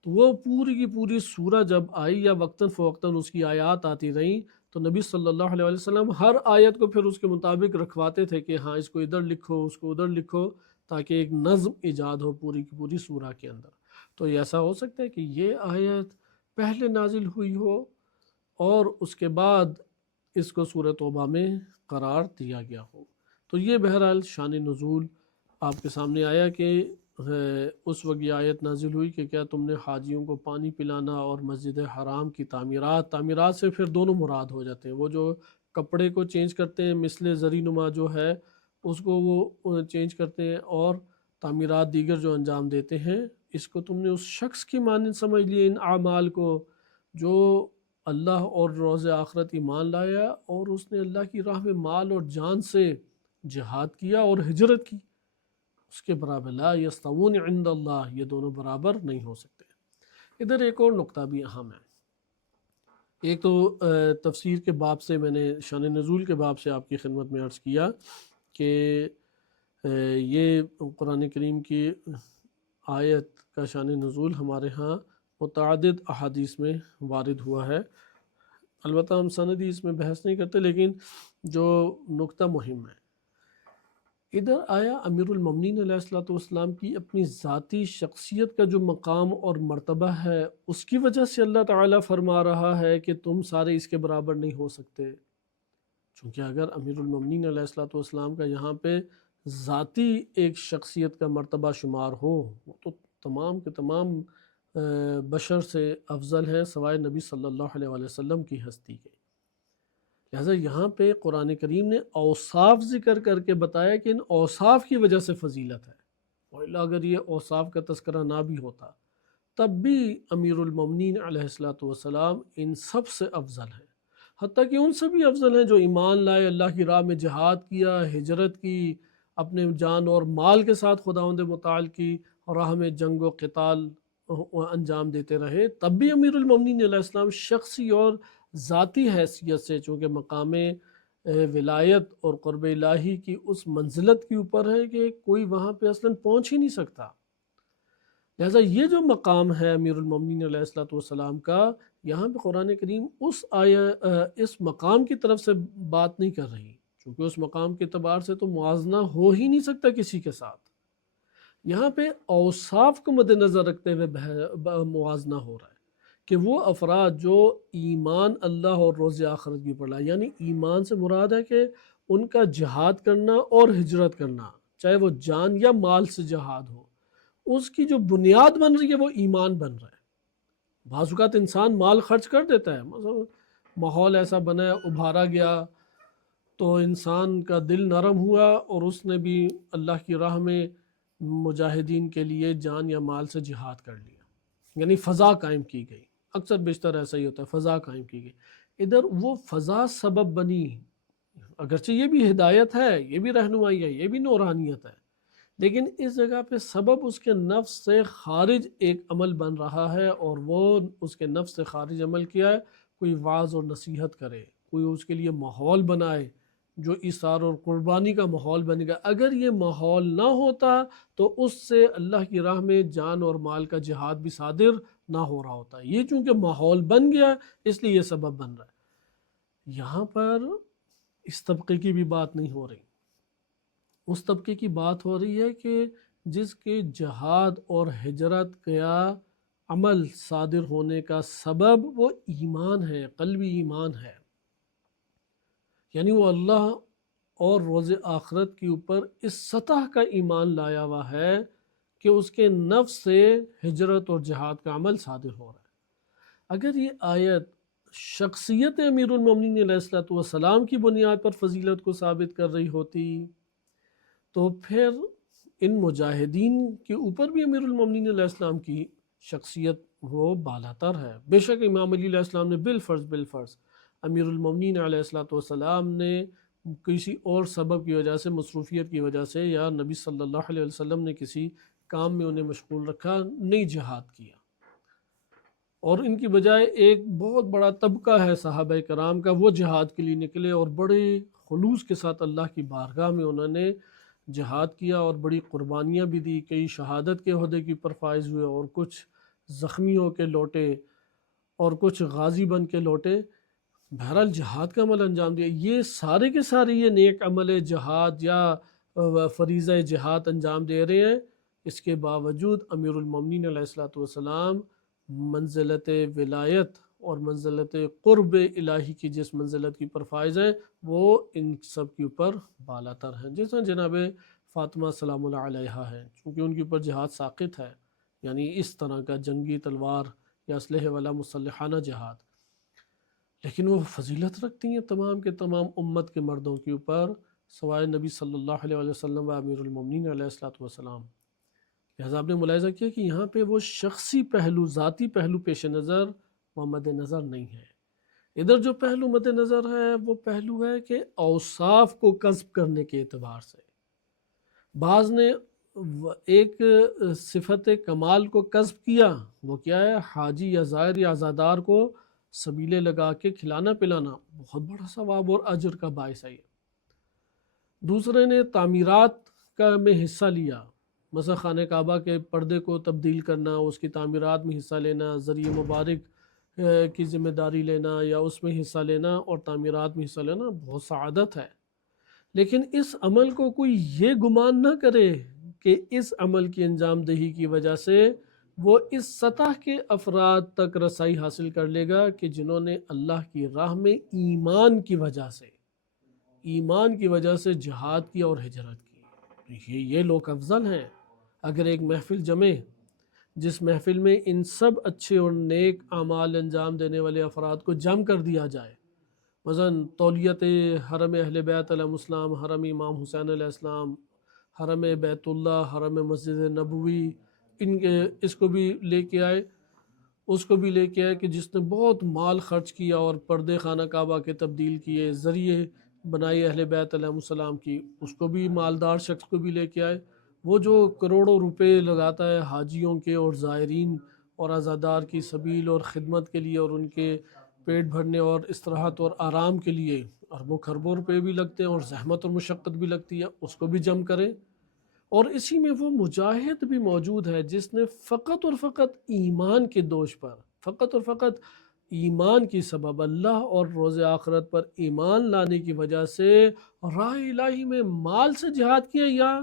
تو وہ پوری کی پوری سورہ جب آئی یا وقتاً فوقتاً اس کی آیات آتی رہیں، تو نبی صلی اللہ علیہ وسلم ہر آیت کو پھر اس کے مطابق رکھواتے تھے کہ ہاں اس کو ادھر لکھو، اس کو ادھر لکھو، تاکہ ایک نظم ایجاد ہو پوری کی پوری سورہ کے اندر۔ تو ایسا ہو سکتا ہے کہ یہ آیت پہلے نازل ہوئی ہو اور اس کے بعد اس کو سورہ توبہ میں قرار دیا گیا ہو۔ تو یہ بہرحال شان نزول آپ کے سامنے آیا کہ اس وقت یہ آیت نازل ہوئی کہ کیا تم نے حاجیوں کو پانی پلانا اور مسجد حرام کی تعمیرات سے پھر دونوں مراد ہو جاتے ہیں، وہ جو کپڑے کو چینج کرتے ہیں مثل زری نما جو ہے اس کو وہ چینج کرتے ہیں، اور تعمیرات دیگر جو انجام دیتے ہیں، اس کو تم نے اس شخص کی مانند سمجھ لیے ان اعمال کو جو اللہ اور روز آخرت ایمان لایا اور اس نے اللہ کی راہ میں مال اور جان سے جہاد کیا اور ہجرت کی، اس کے برابر لا یستوون عند اللہ، یہ دونوں برابر نہیں ہو سکتے۔ ادھر ایک اور نقطہ بھی اہم ہے ایک تو تفسیر کے باب سے میں نے شان نزول کے باب سے آپ کی خدمت میں عرض کیا کہ یہ قرآن کریم کی آیت کا شان نزول ہمارے ہاں متعدد احادیث میں وارد ہوا ہے. البتہ ہم سندی اس میں بحث نہیں کرتے، لیکن جو نقطہ مہم ہے، ادھر آیا امیر المومنین علیہ الصلوۃ والسلام کی اپنی ذاتی شخصیت کا جو مقام اور مرتبہ ہے، اس کی وجہ سے اللہ تعالیٰ فرما رہا ہے کہ تم سارے اس کے برابر نہیں ہو سکتے. چونکہ اگر امیر المومنین علیہ الصلوۃ والسلام کا یہاں پہ ذاتی ایک شخصیت کا مرتبہ شمار ہو، وہ تو تمام کے تمام بشر سے افضل ہیں سوائے نبی صلی اللہ علیہ وآلہ وسلم کی ہستی کے. لہٰذا یہاں پہ قرآن کریم نے اوصاف ذکر کر کے بتایا کہ ان اوصاف کی وجہ سے فضیلت ہے. وإلا اگر یہ اوصاف کا تذکرہ نہ بھی ہوتا تب بھی امیر المومنین علیہ الصلوۃ والسلام ان سب سے افضل ہیں، حتیٰ کہ ان سے بھی افضل ہیں جو ایمان لائے، اللہ کی راہ میں جہاد کیا، ہجرت کی، اپنے جان اور مال کے ساتھ خداوند متعال کی راہ میں جنگ و قتال انجام دیتے رہے. تب بھی امیر المومنین علیہ السلام شخصی اور ذاتی حیثیت سے، چونکہ مقام ولایت اور قرب الہی کی اس منزلت کے اوپر ہے کہ کوئی وہاں پہ اصلاً پہنچ ہی نہیں سکتا. لہٰذا یہ جو مقام ہے امیر المومنین علیہ الصلوۃ والسلام کا، یہاں پہ قرآن کریم اس مقام کی طرف سے بات نہیں کر رہی، چونکہ اس مقام کے اعتبار سے تو موازنہ ہو ہی نہیں سکتا کسی کے ساتھ. یہاں پہ اوصاف کو مد نظر رکھتے ہوئے موازنہ ہو رہا ہے کہ وہ افراد جو ایمان اللہ اور روز آخرت کی پڑھا، یعنی ایمان سے مراد ہے کہ ان کا جہاد کرنا اور ہجرت کرنا، چاہے وہ جان یا مال سے جہاد ہو، اس کی جو بنیاد بن رہی ہے وہ ایمان بن رہا ہے. بعض اوقات انسان مال خرچ کر دیتا ہے، مثلا ماحول ایسا بنا ہے، ابھارا گیا تو انسان کا دل نرم ہوا اور اس نے بھی اللہ کی راہ میں مجاہدین کے لیے جان یا مال سے جہاد کر لیا، یعنی فضا قائم کی گئی. اکثر بیشتر ایسا ہی ہوتا ہے، فضا قائم کی گئی. ادھر وہ فضا سبب بنی، اگرچہ یہ بھی ہدایت ہے، یہ بھی رہنمائی ہے، یہ بھی نورانیت ہے، لیکن اس جگہ پہ سبب اس کے نفس سے خارج ایک عمل بن رہا ہے. اور وہ اس کے نفس سے خارج عمل کیا ہے؟ کوئی وعظ اور نصیحت کرے، کوئی اس کے لیے ماحول بنائے جو اثار اور قربانی کا ماحول بنے گا. اگر یہ ماحول نہ ہوتا تو اس سے اللہ کی راہ میں جان اور مال کا جہاد بھی صادر نہ ہو رہا ہوتا. یہ چونکہ ماحول بن گیا اس لیے یہ سبب بن رہا ہے. یہاں پر اس طبقے کی بھی بات نہیں ہو رہی، اس طبقے کی بات ہو رہی ہے کہ جس کے جہاد اور ہجرت کا عمل صادر ہونے کا سبب وہ ایمان ہے، قلبی ایمان ہے، یعنی وہ اللہ اور روز آخرت کے اوپر اس سطح کا ایمان لایا ہوا ہے کہ اس کے نفس سے ہجرت اور جہاد کا عمل صادر ہو رہا ہے. اگر یہ آیت شخصیت امیر المومنین علیہ الصلوۃ والسلام کی بنیاد پر فضیلت کو ثابت کر رہی ہوتی تو پھر ان مجاہدین کے اوپر بھی امیر المومنین علیہ السلام کی شخصیت وہ بالاتر ہے. بے شک امام علی علیہ السلام نے بالفرض امیر المومنین علیہ الصلوۃ والسلام نے کسی اور سبب کی وجہ سے، مصروفیت کی وجہ سے، یا نبی صلی اللہ علیہ وسلم نے کسی کام میں انہیں مشغول رکھا، نہیں جہاد کیا. اور ان کی بجائے ایک بہت بڑا طبقہ ہے صحابہ کرام کا، وہ جہاد کے لیے نکلے اور بڑے خلوص کے ساتھ اللہ کی بارگاہ میں انہوں نے جہاد کیا اور بڑی قربانیاں بھی دی. کئی شہادت کے عہدے کی پر فائز ہوئے اور کچھ زخمی ہو کے لوٹے اور کچھ غازی بن کے لوٹے. بہرحال جہاد کا عمل انجام دیا. یہ سارے کے سارے یہ نیک عمل جہاد یا فریضہ جہاد انجام دے رہے ہیں. اس کے باوجود امیر المومنین علیہ الصلوۃ والسلام منزلت ولایت اور منزلت قرب الہی کی جس منزلت کی پرفائز ہے وہ ان سب کے اوپر بالاتر ہیں. جس طرح جناب فاطمہ سلام اللہ علیہا ہیں، چونکہ ان کے اوپر جہاد ساقط ہے، یعنی اس طرح کا جنگی تلوار یا اسلحے والا مسلحانہ جہاد، لیکن وہ فضیلت رکھتی ہیں تمام کے تمام امت کے مردوں کے اوپر سوائے نبی صلی اللہ علیہ وسلم و امیر المومنین علیہ الصلوۃ والسلام. لہٰذا آپ نے ملاحظہ کیا کہ یہاں پہ وہ شخصی پہلو، ذاتی پہلو پیش نظر و مد نظر نہیں ہے. ادھر جو پہلو مد نظر ہے وہ پہلو ہے کہ اوصاف کو کسب کرنے کے اعتبار سے بعض نے ایک صفت کمال کو کسب کیا، وہ کیا ہے؟ حاجی یا زائر یا عزادار کو سبیلے لگا کے کھلانا پلانا بہت بڑا ثواب اور اجر کا باعث ہے۔ دوسرے نے تعمیرات کا میں حصہ لیا، مثلا خانہ کعبہ کے پردے کو تبدیل کرنا، اس کی تعمیرات میں حصہ لینا، ذریعہ مبارک کی ذمہ داری لینا یا اس میں حصہ لینا اور تعمیرات میں حصہ لینا بہت سعادت ہے۔ لیکن اس عمل کو کوئی یہ گمان نہ کرے کہ اس عمل کی انجام دہی کی وجہ سے وہ اس سطح کے افراد تک رسائی حاصل کر لے گا کہ جنہوں نے اللہ کی راہ میں ایمان کی وجہ سے جہاد کی اور ہجرت کی۔ یہ لوگ افضل ہیں۔ اگر ایک محفل جمے جس محفل میں ان سب اچھے اور نیک اعمال انجام دینے والے افراد کو جمع کر دیا جائے، مثلاً تولیت حرم اہل بیت علیہ السلام، حرم امام حسین علیہ السلام، حرم بیت اللہ، حرم مسجد نبوی، اس کو بھی لے کے آئے، اس کو بھی لے کے آئے کہ جس نے بہت مال خرچ کیا اور پردے خانہ کعبہ کے تبدیل کیے، ذریعے بنائی اہل بیت علیہ السلام کی، اس کو بھی مالدار شخص کو بھی لے کے آئے۔ وہ جو کروڑوں روپے لگاتا ہے حاجیوں کے اور زائرین اور عزادار کی سبیل اور خدمت کے لیے اور ان کے پیٹ بھرنے اور استراحت اور آرام کے لیے اربوں خربوں روپے بھی لگتے ہیں اور زحمت اور مشقت بھی لگتی ہے، اس کو بھی جمع کرے۔ اور اسی میں وہ مجاہد بھی موجود ہے جس نے فقط اور فقط ایمان کے دوش پر، فقط اور فقط ایمان کی سبب، اللہ اور روز آخرت پر ایمان لانے کی وجہ سے راہ الہی میں مال سے جہاد کیا یا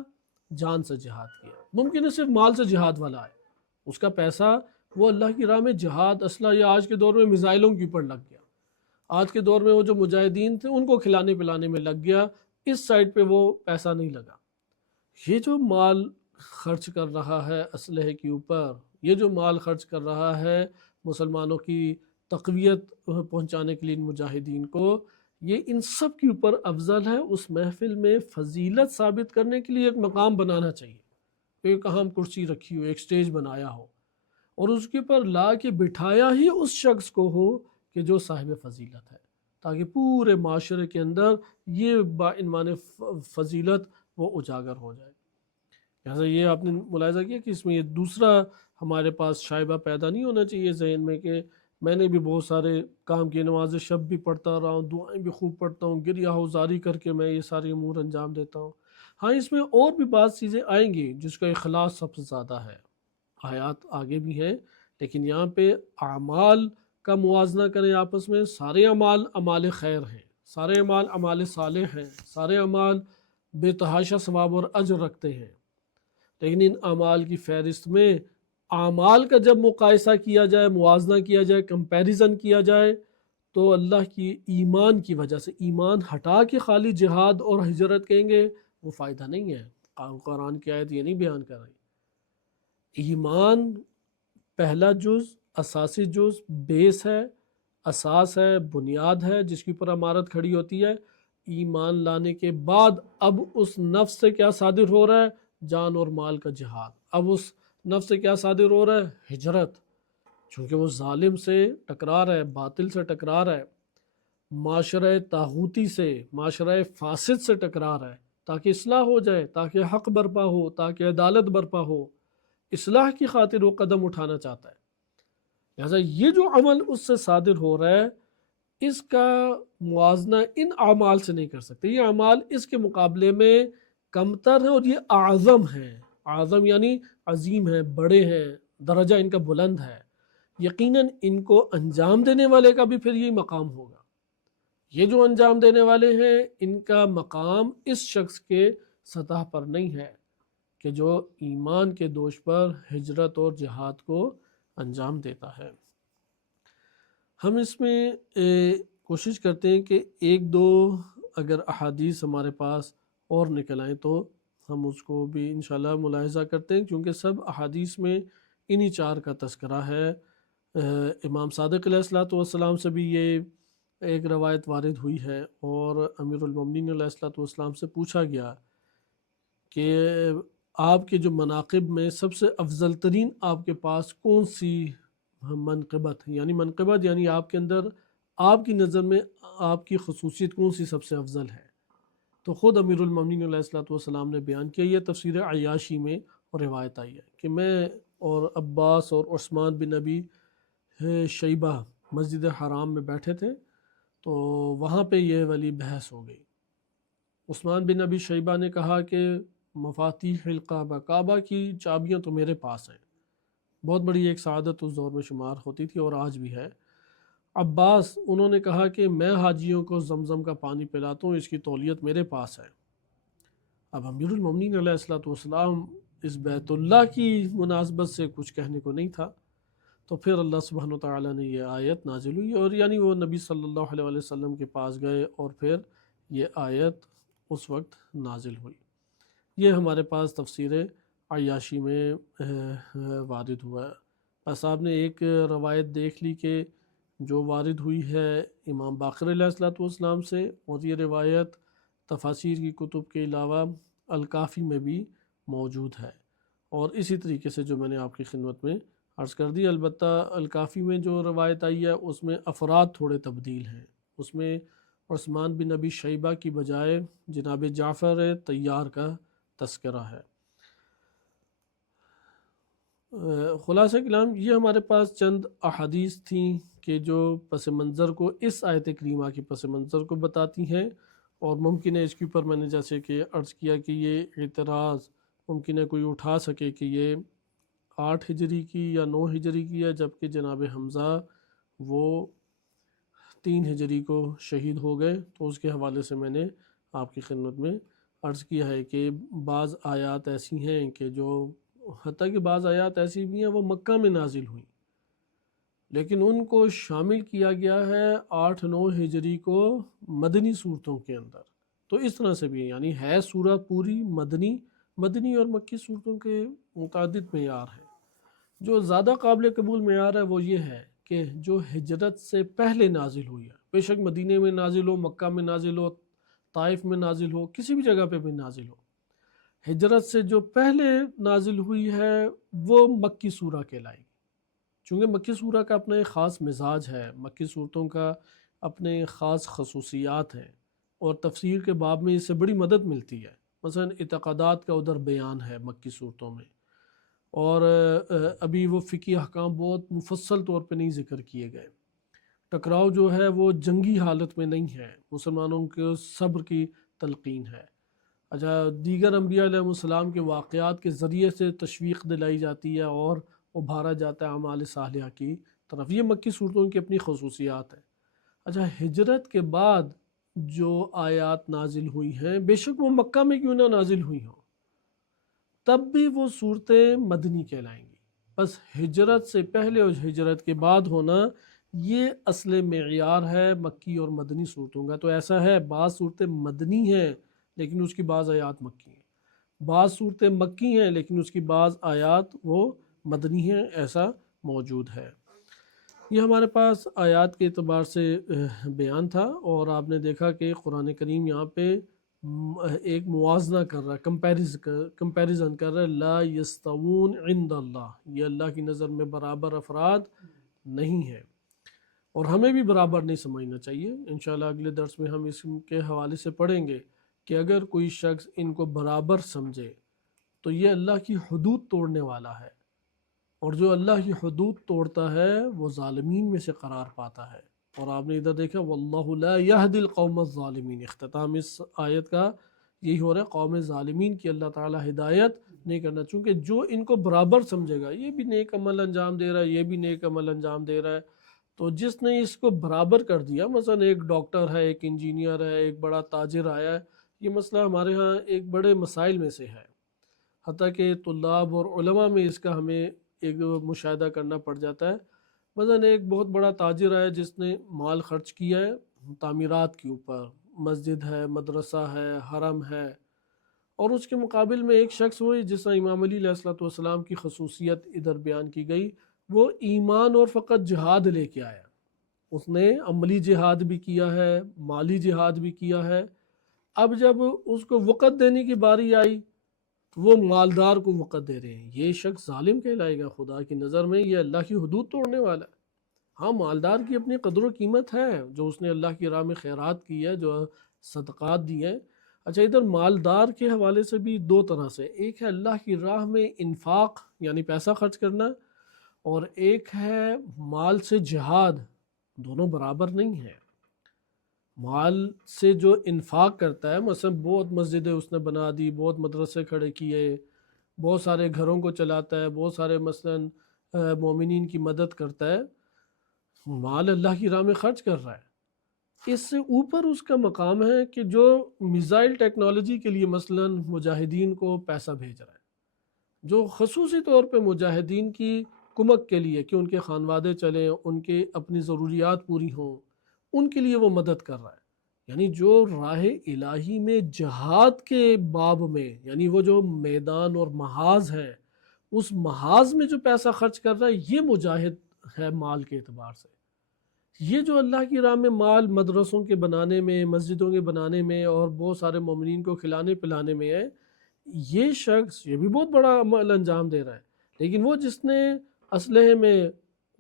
جان سے جہاد کیا۔ ممکن ہے صرف مال سے جہاد والا ہے، اس کا پیسہ وہ اللہ کی راہ میں جہاد، اسلحہ، یا آج کے دور میں میزائلوں کے اوپر لگ گیا، آج کے دور میں وہ جو مجاہدین تھے ان کو کھلانے پلانے میں لگ گیا، اس سائڈ پہ وہ پیسہ نہیں لگا۔ یہ جو مال خرچ کر رہا ہے اسلحے کے اوپر، یہ جو مال خرچ کر رہا ہے مسلمانوں کی تقویت پہنچانے کے لیے مجاہدین کو، یہ ان سب کے اوپر افضل ہے۔ اس محفل میں فضیلت ثابت کرنے کے لیے ایک مقام بنانا چاہیے، ایک اہم کرسی رکھی ہو، ایک سٹیج بنایا ہو اور اس کے اوپر لا کے بٹھایا ہی اس شخص کو ہو کہ جو صاحب فضیلت ہے، تاکہ پورے معاشرے کے اندر یہ باعنوان فضیلت وہ اجاگر ہو جائے۔ لہٰذا یہ آپ نے ملاحظہ کیا کہ اس میں یہ دوسرا ہمارے پاس شائبہ پیدا نہیں ہونا چاہیے ذہن میں کہ میں نے بھی بہت سارے کام کیے، نماز شب بھی پڑھتا رہا ہوں، دعائیں بھی خوب پڑھتا ہوں، گریہ وزاری کر کے میں یہ سارے امور انجام دیتا ہوں۔ ہاں، اس میں اور بھی بعض چیزیں آئیں گی جس کا اخلاص سب سے زیادہ ہے، آیات آگے بھی ہیں، لیکن یہاں پہ اعمال کا موازنہ کریں آپس میں، سارے اعمال اعمال خیر ہیں، سارے اعمال اعمال صالح ہیں، سارے اعمال بے تحاشا ثواب اور اجر رکھتے ہیں، لیکن ان اعمال کی فہرست میں اعمال کا جب مقایسہ کیا جائے، موازنہ کیا جائے، کمپیریزن کیا جائے، تو اللہ کی ایمان کی وجہ سے، ایمان ہٹا کے خالی جہاد اور ہجرت کہیں گے وہ فائدہ نہیں ہے۔ قرآن کی آیت یہ نہیں بیان کر رہی۔ ایمان پہلا جز، اساسی جز، بیس ہے، اساس ہے، بنیاد ہے جس کے اوپر عمارت کھڑی ہوتی ہے۔ ایمان لانے کے بعد اب اس نفس سے کیا صادر ہو رہا ہے؟ جان اور مال کا جہاد۔ اب اس نفس سے کیا صادر ہو رہا ہے؟ ہجرت، چونکہ وہ ظالم سے ٹکرا رہا ہے، باطل سے ٹکرا رہا ہے، معاشرہ طاغوتی سے، معاشرہ فاسد سے ٹکرا رہا ہے، تاکہ اصلاح ہو جائے، تاکہ حق برپا ہو، تاکہ عدالت برپا ہو، اصلاح کی خاطر وہ قدم اٹھانا چاہتا ہے۔ لہٰذا یہ جو عمل اس سے صادر ہو رہا ہے، اس کا موازنہ ان اعمال سے نہیں کر سکتے۔ یہ اعمال اس کے مقابلے میں کمتر ہیں اور یہ اعظم ہیں۔ اعظم یعنی عظیم ہیں، بڑے ہیں، درجہ ان کا بلند ہے۔ یقیناً ان کو انجام دینے والے کا بھی پھر یہی مقام ہوگا۔ یہ جو انجام دینے والے ہیں ان کا مقام اس شخص کے سطح پر نہیں ہے کہ جو ایمان کے دوش پر ہجرت اور جہاد کو انجام دیتا ہے۔ ہم اس میں کوشش کرتے ہیں کہ ایک دو اگر احادیث ہمارے پاس اور نکل آئیں تو ہم اس کو بھی انشاءاللہ ملاحظہ کرتے ہیں، کیونکہ سب احادیث میں انہی چار کا تذکرہ ہے۔ امام صادق علیہ الصلوۃ والسلام سے بھی یہ ایک روایت وارد ہوئی ہے، اور امیر المومنین علیہ الصلوۃ والسلام سے پوچھا گیا کہ آپ کے جو مناقب میں سب سے افضل ترین آپ کے پاس کون سی منقبت ہے، یعنی منقبت یعنی آپ کے اندر، آپ کی نظر میں آپ کی خصوصیت کون سی سب سے افضل ہے؟ تو خود امیر المومنین علیہ الصلوۃ والسلام نے بیان کیا، یہ تفسیر عیاشی میں روایت آئی ہے کہ میں اور عباس اور عثمان بن ابی شیبہ مسجد حرام میں بیٹھے تھے، تو وہاں پہ یہ والی بحث ہو گئی۔ عثمان بن ابی شیبہ نے کہا کہ مفاتیح الکعبہ، کعبہ کی چابیاں تو میرے پاس ہیں، بہت بڑی ایک سعادت اس دور میں شمار ہوتی تھی اور آج بھی ہے۔ عباس، انہوں نے کہا کہ میں حاجیوں کو زمزم کا پانی پلاتا ہوں، اس کی تولیت میرے پاس ہے۔ اب امیر المومنین علیہ الصلوۃ والسلام اس بیت اللہ کی مناسبت سے کچھ کہنے کو نہیں تھا، تو پھر اللہ سبحانہ و تعالیٰ نے یہ آیت نازل ہوئی، اور یعنی وہ نبی صلی اللہ علیہ وسلم کے پاس گئے اور پھر یہ آیت اس وقت نازل ہوئی۔ یہ ہمارے پاس تفسیر عیاشی میں وارد ہوا ہے۔ بس آپ نے ایک روایت دیکھ لی کہ جو وارد ہوئی ہے امام باقر علیہ الصلوۃ والسلام سے، اور یہ روایت تفاسیر کی کتب کے علاوہ الکافی میں بھی موجود ہے، اور اسی طریقے سے جو میں نے آپ کی خدمت میں عرض کر دی۔ البتہ الکافی میں جو روایت آئی ہے اس میں افراد تھوڑے تبدیل ہیں، اس میں عثمان بن ابی شیبہ کی بجائے جناب جعفر طیار کا تذکرہ ہے۔ خلاصہ کلام یہ ہمارے پاس چند احادیث تھیں کہ جو پس منظر کو، اس آیت کریمہ کے پس منظر کو بتاتی ہیں، اور ممکن ہے اس کے اوپر میں نے جیسے کہ عرض کیا کہ یہ اعتراض ممکن ہے کوئی اٹھا سکے کہ یہ 8 ہجری کی یا 9 ہجری کی ہے، جبکہ جناب حمزہ وہ 3 ہجری کو شہید ہو گئے۔ تو اس کے حوالے سے میں نے آپ کی خدمت میں عرض کیا ہے کہ بعض آیات ایسی ہیں کہ جو، حتیٰ کہ بعض آیات ایسی بھی ہیں وہ مکہ میں نازل ہوئیں، لیکن ان کو شامل کیا گیا ہے 8-9 ہجری کو مدنی صورتوں کے اندر۔ تو اس طرح سے بھی یعنی ہے سورہ پوری مدنی اور مکی صورتوں کے متعدد معیار ہیں۔ جو زیادہ قابل قبول معیار ہے وہ یہ ہے کہ جو ہجرت سے پہلے نازل ہوئی ہے، بے شک مدینے میں نازل ہو، مکہ میں نازل ہو، طائف میں نازل ہو، کسی بھی جگہ پہ بھی نازل ہو، ہجرت سے جو پہلے نازل ہوئی ہے وہ مکی سورہ کہلائے گی، چونکہ مکی سورہ کا اپنا ایک خاص مزاج ہے، مکی صورتوں کا اپنے خاص خصوصیات ہیں، اور تفسیر کے باب میں اس سے بڑی مدد ملتی ہے۔ مثلا اعتقادات کا ادھر بیان ہے مکی صورتوں میں، اور ابھی وہ فقہی احکام بہت مفصل طور پہ نہیں ذکر کیے گئے، ٹکراؤ جو ہے وہ جنگی حالت میں نہیں ہے، مسلمانوں کے صبر کی تلقین ہے۔ اچھا، دیگر انبیاء علیہ السلام کے واقعات کے ذریعے سے تشویق دلائی جاتی ہے اور ابھارا جاتا ہے اعمال صالحہ کی طرف، یہ مکی صورتوں کی اپنی خصوصیات ہیں۔ اچھا، ہجرت کے بعد جو آیات نازل ہوئی ہیں، بے شک وہ مکہ میں کیوں نہ نازل ہوئی ہوں، تب بھی وہ صورتیں مدنی کہلائیں گی۔ بس ہجرت سے پہلے اور ہجرت کے بعد ہونا یہ اصل معیار ہے مکی اور مدنی صورتوں کا۔ تو ایسا ہے بعض صورتیں مدنی ہیں لیکن اس کی بعض آیات مکی ہیں، بعض صورتیں مکی ہیں لیکن اس کی بعض آیات وہ مدنی ہیں، ایسا موجود ہے۔ یہ ہمارے پاس آیات کے اعتبار سے بیان تھا، اور آپ نے دیکھا کہ قرآن کریم یہاں پہ ایک موازنہ کر رہا ہے، کمپیریزن کر رہا ہے، لا یستوون عند اللہ، یہ اللہ کی نظر میں برابر افراد نہیں ہے، اور ہمیں بھی برابر نہیں سمجھنا چاہیے۔ انشاءاللہ اگلے درس میں ہم اس کے حوالے سے پڑھیں گے کہ اگر کوئی شخص ان کو برابر سمجھے تو یہ اللہ کی حدود توڑنے والا ہے، اور جو اللہ کی حدود توڑتا ہے وہ ظالمین میں سے قرار پاتا ہے۔ اور آپ نے ادھر دیکھا واللہ لا یہدی القوم الظالمین، اختتام اس آیت کا یہی ہو رہا ہے، قوم ظالمین کی اللہ تعالیٰ ہدایت نہیں کرنا، چونکہ جو ان کو برابر سمجھے گا، یہ بھی نیک عمل انجام دے رہا ہے، یہ بھی نیک عمل انجام دے رہا ہے، تو جس نے اس کو برابر کر دیا، مثلا ایک ڈاکٹر ہے، ایک انجینئر ہے، ایک بڑا تاجر آیا ہے، یہ مسئلہ ہمارے ہاں ایک بڑے مسائل میں سے ہے، حتیٰ کہ طلاب اور علماء میں اس کا ہمیں ایک مشاہدہ کرنا پڑ جاتا ہے۔ مثلا ایک بہت بڑا تاجر ہے جس نے مال خرچ کیا ہے تعمیرات کے اوپر، مسجد ہے، مدرسہ ہے، حرم ہے، اور اس کے مقابل میں ایک شخص ہوئی جس طرح امام علی علیہ الصلوۃ والسلام کی خصوصیت ادھر بیان کی گئی، وہ ایمان اور فقط جہاد لے کے آیا، اس نے عملی جہاد بھی کیا ہے، مالی جہاد بھی کیا ہے۔ اب جب اس کو وقت دینے کی باری آئی تو وہ مالدار کو وقت دے رہے ہیں، یہ شخص ظالم کہلائے گا خدا کی نظر میں، یہ اللہ کی حدود توڑنے والا ہے۔ ہاں، مالدار کی اپنی قدر و قیمت ہے، جو اس نے اللہ کی راہ میں خیرات کی ہے، جو صدقات دی ہیں۔ اچھا، ادھر مالدار کے حوالے سے بھی دو طرح سے، ایک ہے اللہ کی راہ میں انفاق یعنی پیسہ خرچ کرنا، اور ایک ہے مال سے جہاد دونوں برابر نہیں ہیں۔ مال سے جو انفاق کرتا ہے، مثلا بہت مسجدیں اس نے بنا دی، بہت مدرسے کھڑے کیے، بہت سارے گھروں کو چلاتا ہے، بہت سارے مثلا مومنین کی مدد کرتا ہے، مال اللہ کی راہ میں خرچ کر رہا ہے۔ اس سے اوپر اس کا مقام ہے کہ جو میزائل ٹیکنالوجی کے لیے مثلا مجاہدین کو پیسہ بھیج رہا ہے، جو خصوصی طور پہ مجاہدین کی کمک کے لیے کہ ان کے خانوادے چلیں، ان کے اپنی ضروریات پوری ہوں، ان کے لیے وہ مدد کر رہا ہے۔ یعنی جو راہ الہی میں جہاد کے باب میں، یعنی وہ جو میدان اور محاذ ہے، اس محاذ میں جو پیسہ خرچ کر رہا ہے، یہ مجاہد ہے مال کے اعتبار سے۔ یہ جو اللہ کی راہ میں مال مدرسوں کے بنانے میں، مسجدوں کے بنانے میں اور بہت سارے مومنین کو کھلانے پلانے میں ہے، یہ شخص یہ بھی بہت بڑا عمل انجام دے رہا ہے، لیکن وہ جس نے اسلحے میں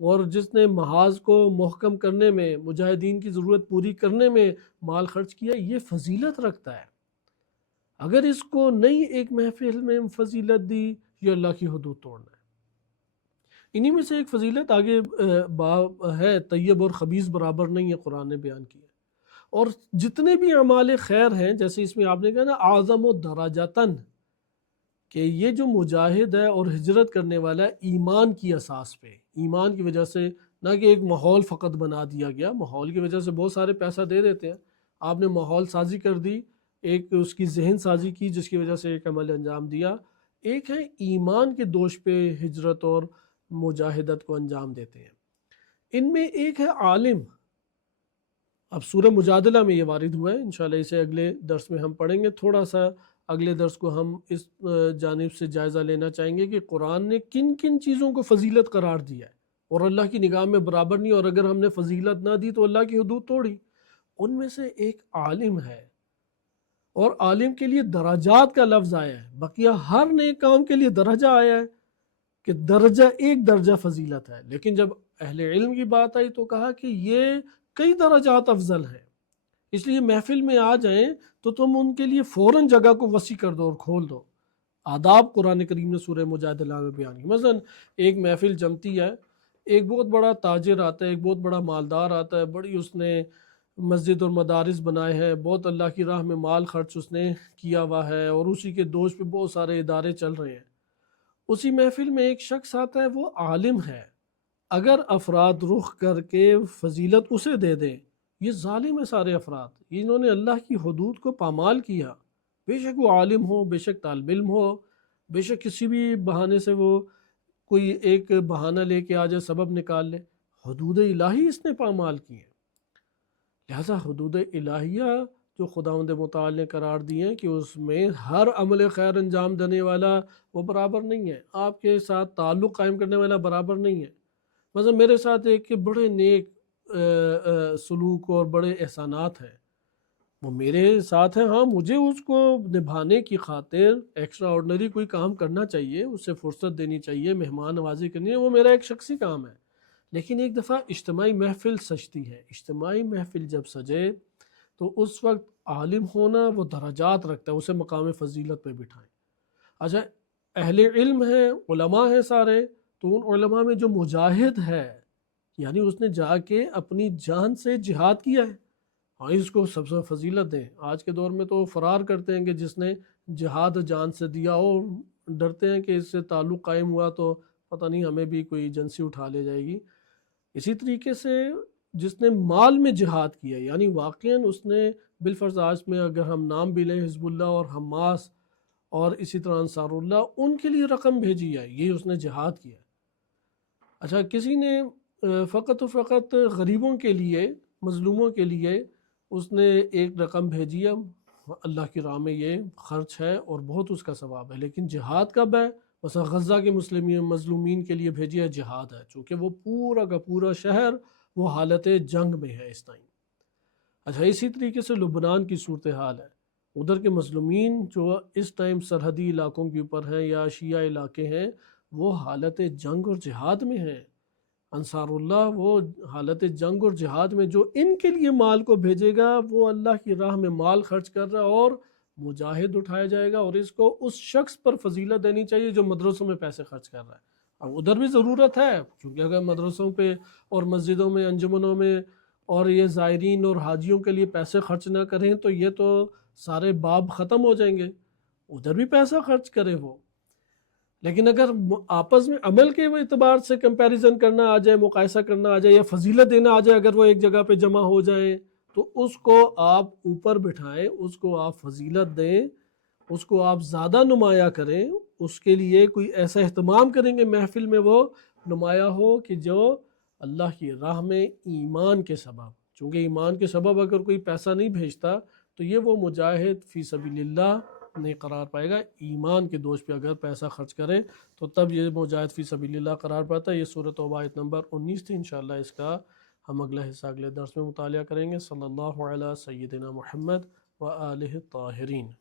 اور جس نے محاذ کو محکم کرنے میں، مجاہدین کی ضرورت پوری کرنے میں مال خرچ کیا، یہ فضیلت رکھتا ہے۔ اگر اس کو نئی ایک محفل میں فضیلت دی، یہ اللہ کی حدود توڑنا ہے۔ انہی میں سے ایک فضیلت آگے باب ہے، طیب اور خبیث برابر نہیں ہے، قرآن نے بیان کیا۔ اور جتنے بھی اعمال خیر ہیں، جیسے اس میں آپ نے کہا نا اعظم و درجاتن، کہ یہ جو مجاہد ہے اور ہجرت کرنے والا ہے ایمان کی اساس پہ، ایمان کی وجہ سے، نہ کہ ایک ماحول فقط بنا دیا گیا۔ ماحول کی وجہ سے بہت سارے پیسہ دے دیتے ہیں، آپ نے ماحول سازی کر دی، ایک اس کی ذہن سازی کی جس کی وجہ سے ایک عمل انجام دیا۔ ایک ہے ایمان کے دوش پہ ہجرت اور مجاہدت کو انجام دیتے ہیں۔ ان میں ایک ہے عالم۔ اب سورہ مجادلہ میں یہ وارد ہوا ہے، انشاءاللہ اسے اگلے درس میں ہم پڑھیں گے۔ تھوڑا سا اگلے درس کو ہم اس جانب سے جائزہ لینا چاہیں گے کہ قرآن نے کن کن چیزوں کو فضیلت قرار دیا ہے اور اللہ کی نگاہ میں برابر نہیں، اور اگر ہم نے فضیلت نہ دی تو اللہ کی حدود توڑی۔ ان میں سے ایک عالم ہے، اور عالم کے لیے درجات کا لفظ آیا ہے، بقیہ ہر نیک کام کے لیے درجہ آیا ہے کہ درجہ ایک درجہ فضیلت ہے، لیکن جب اہل علم کی بات آئی تو کہا کہ یہ کئی درجات افضل ہیں، اس لیے محفل میں آ جائیں تو تم ان کے لیے فوراً جگہ کو وسیع کر دو اور کھول دو۔ آداب قرآن کریم نے سورہ مجادلہ میں بیان کی۔ مثلا ایک محفل جمتی ہے، ایک بہت بڑا تاجر آتا ہے، ایک بہت بڑا مالدار آتا ہے، بڑی اس نے مسجد اور مدارس بنائے ہیں، بہت اللہ کی راہ میں مال خرچ اس نے کیا ہوا ہے، اور اسی کے دوش پہ بہت سارے ادارے چل رہے ہیں۔ اسی محفل میں ایک شخص آتا ہے، وہ عالم ہے، اگر افراد رخ کر کے فضیلت اسے دے دیں، یہ ظالم ہے سارے افراد، انہوں نے اللہ کی حدود کو پامال کیا۔ بے شک وہ عالم ہو، بے شک طالب علم ہو، بے شک کسی بھی بہانے سے وہ کوئی ایک بہانہ لے کے آ جائے، سبب نکال لے، حدود الہی اس نے پامال کی ہیں۔ لہذا حدود الہیہ جو خداوند متعال نے قرار دی ہیں کہ اس میں ہر عمل خیر انجام دینے والا وہ برابر نہیں ہے، آپ کے ساتھ تعلق قائم کرنے والا برابر نہیں ہے۔ مثلا میرے ساتھ ایک بڑے نیک سلوک اور بڑے احسانات ہیں، وہ میرے ساتھ ہیں، ہاں مجھے اس کو نبھانے کی خاطر ایکسٹرا آرڈنری کوئی کام کرنا چاہیے، اسے فرصت دینی چاہیے، مہمان نوازی کرنی ہے، وہ میرا ایک شخصی کام ہے۔ لیکن ایک دفعہ اجتماعی محفل سجتی ہے، اجتماعی محفل جب سجے تو اس وقت عالم ہونا وہ درجات رکھتا ہے، اسے مقام فضیلت پہ بٹھائیں۔ اچھا اہل علم ہیں، علماء ہیں سارے، تو ان علماء میں جو مجاہد ہے، یعنی اس نے جا کے اپنی جان سے جہاد کیا ہے، ہاں اس کو سب سے فضیلت دیں۔ آج کے دور میں تو فرار کرتے ہیں کہ جس نے جہاد جان سے دیا ہو، ڈرتے ہیں کہ اس سے تعلق قائم ہوا تو پتہ نہیں ہمیں بھی کوئی ایجنسی اٹھا لے جائے گی۔ اسی طریقے سے جس نے مال میں جہاد کیا، یعنی واقعاً اس نے بالفرض آج میں اگر ہم نام بھی لیں حزب اللہ اور حماس اور اسی طرح انصار اللہ، ان کے لیے رقم بھیجی ہے، یہ اس نے جہاد کیا۔ اچھا کسی نے فقط و فقط غریبوں کے لیے، مظلوموں کے لیے اس نے ایک رقم بھیجی ہے، اللہ کی راہ میں یہ خرچ ہے اور بہت اس کا ثواب ہے، لیکن جہاد کب ہے؟ مثلا غزہ کے مظلومین کے لیے بھیجی ہے، جہاد ہے، چونکہ وہ پورا کا پورا شہر وہ حالت جنگ میں ہے اس ٹائم۔ اچھا اسی طریقے سے لبنان کی صورتحال ہے، ادھر کے مظلومین جو اس ٹائم سرحدی علاقوں کے اوپر ہیں یا شیعہ علاقے ہیں، وہ حالت جنگ اور جہاد میں ہیں۔ انصار اللہ وہ حالت جنگ اور جہاد میں، جو ان کے لیے مال کو بھیجے گا وہ اللہ کی راہ میں مال خرچ کر رہا ہے اور مجاہد اٹھایا جائے گا، اور اس کو اس شخص پر فضیلت دینی چاہیے جو مدرسوں میں پیسے خرچ کر رہا ہے۔ اب ادھر بھی ضرورت ہے، کیونکہ اگر مدرسوں پہ اور مسجدوں میں، انجمنوں میں اور یہ زائرین اور حاجیوں کے لیے پیسے خرچ نہ کریں تو یہ تو سارے باب ختم ہو جائیں گے، ادھر بھی پیسہ خرچ کرے وہ۔ لیکن اگر آپس میں عمل کے اعتبار سے کمپیریزن کرنا آ جائے، مقایسہ کرنا آ جائے یا فضیلت دینا آ جائے، اگر وہ ایک جگہ پہ جمع ہو جائیں تو اس کو آپ اوپر بٹھائیں، اس کو آپ فضیلت دیں، اس کو آپ زیادہ نمایاں کریں، اس کے لیے کوئی ایسا اہتمام کریں گے محفل میں وہ نمایاں ہو کہ جو اللہ کی راہ میں ایمان کے سبب، چونکہ ایمان کے سبب اگر کوئی پیسہ نہیں بھیجتا تو یہ وہ مجاہد فی سبیل اللہ نہیں قرار پائے گا۔ ایمان کے دوش پہ اگر پیسہ خرچ کرے تو تب یہ مجاہد فی سبیل اللہ قرار پاتا ہے۔ یہ سورۃ توبہ آیت نمبر 19 تھی، انشاءاللہ اس کا ہم اگلا حصہ اگلے درس میں مطالعہ کریں گے۔ صلی اللہ علیہ سیدنا محمد و آلہ الطاہرین۔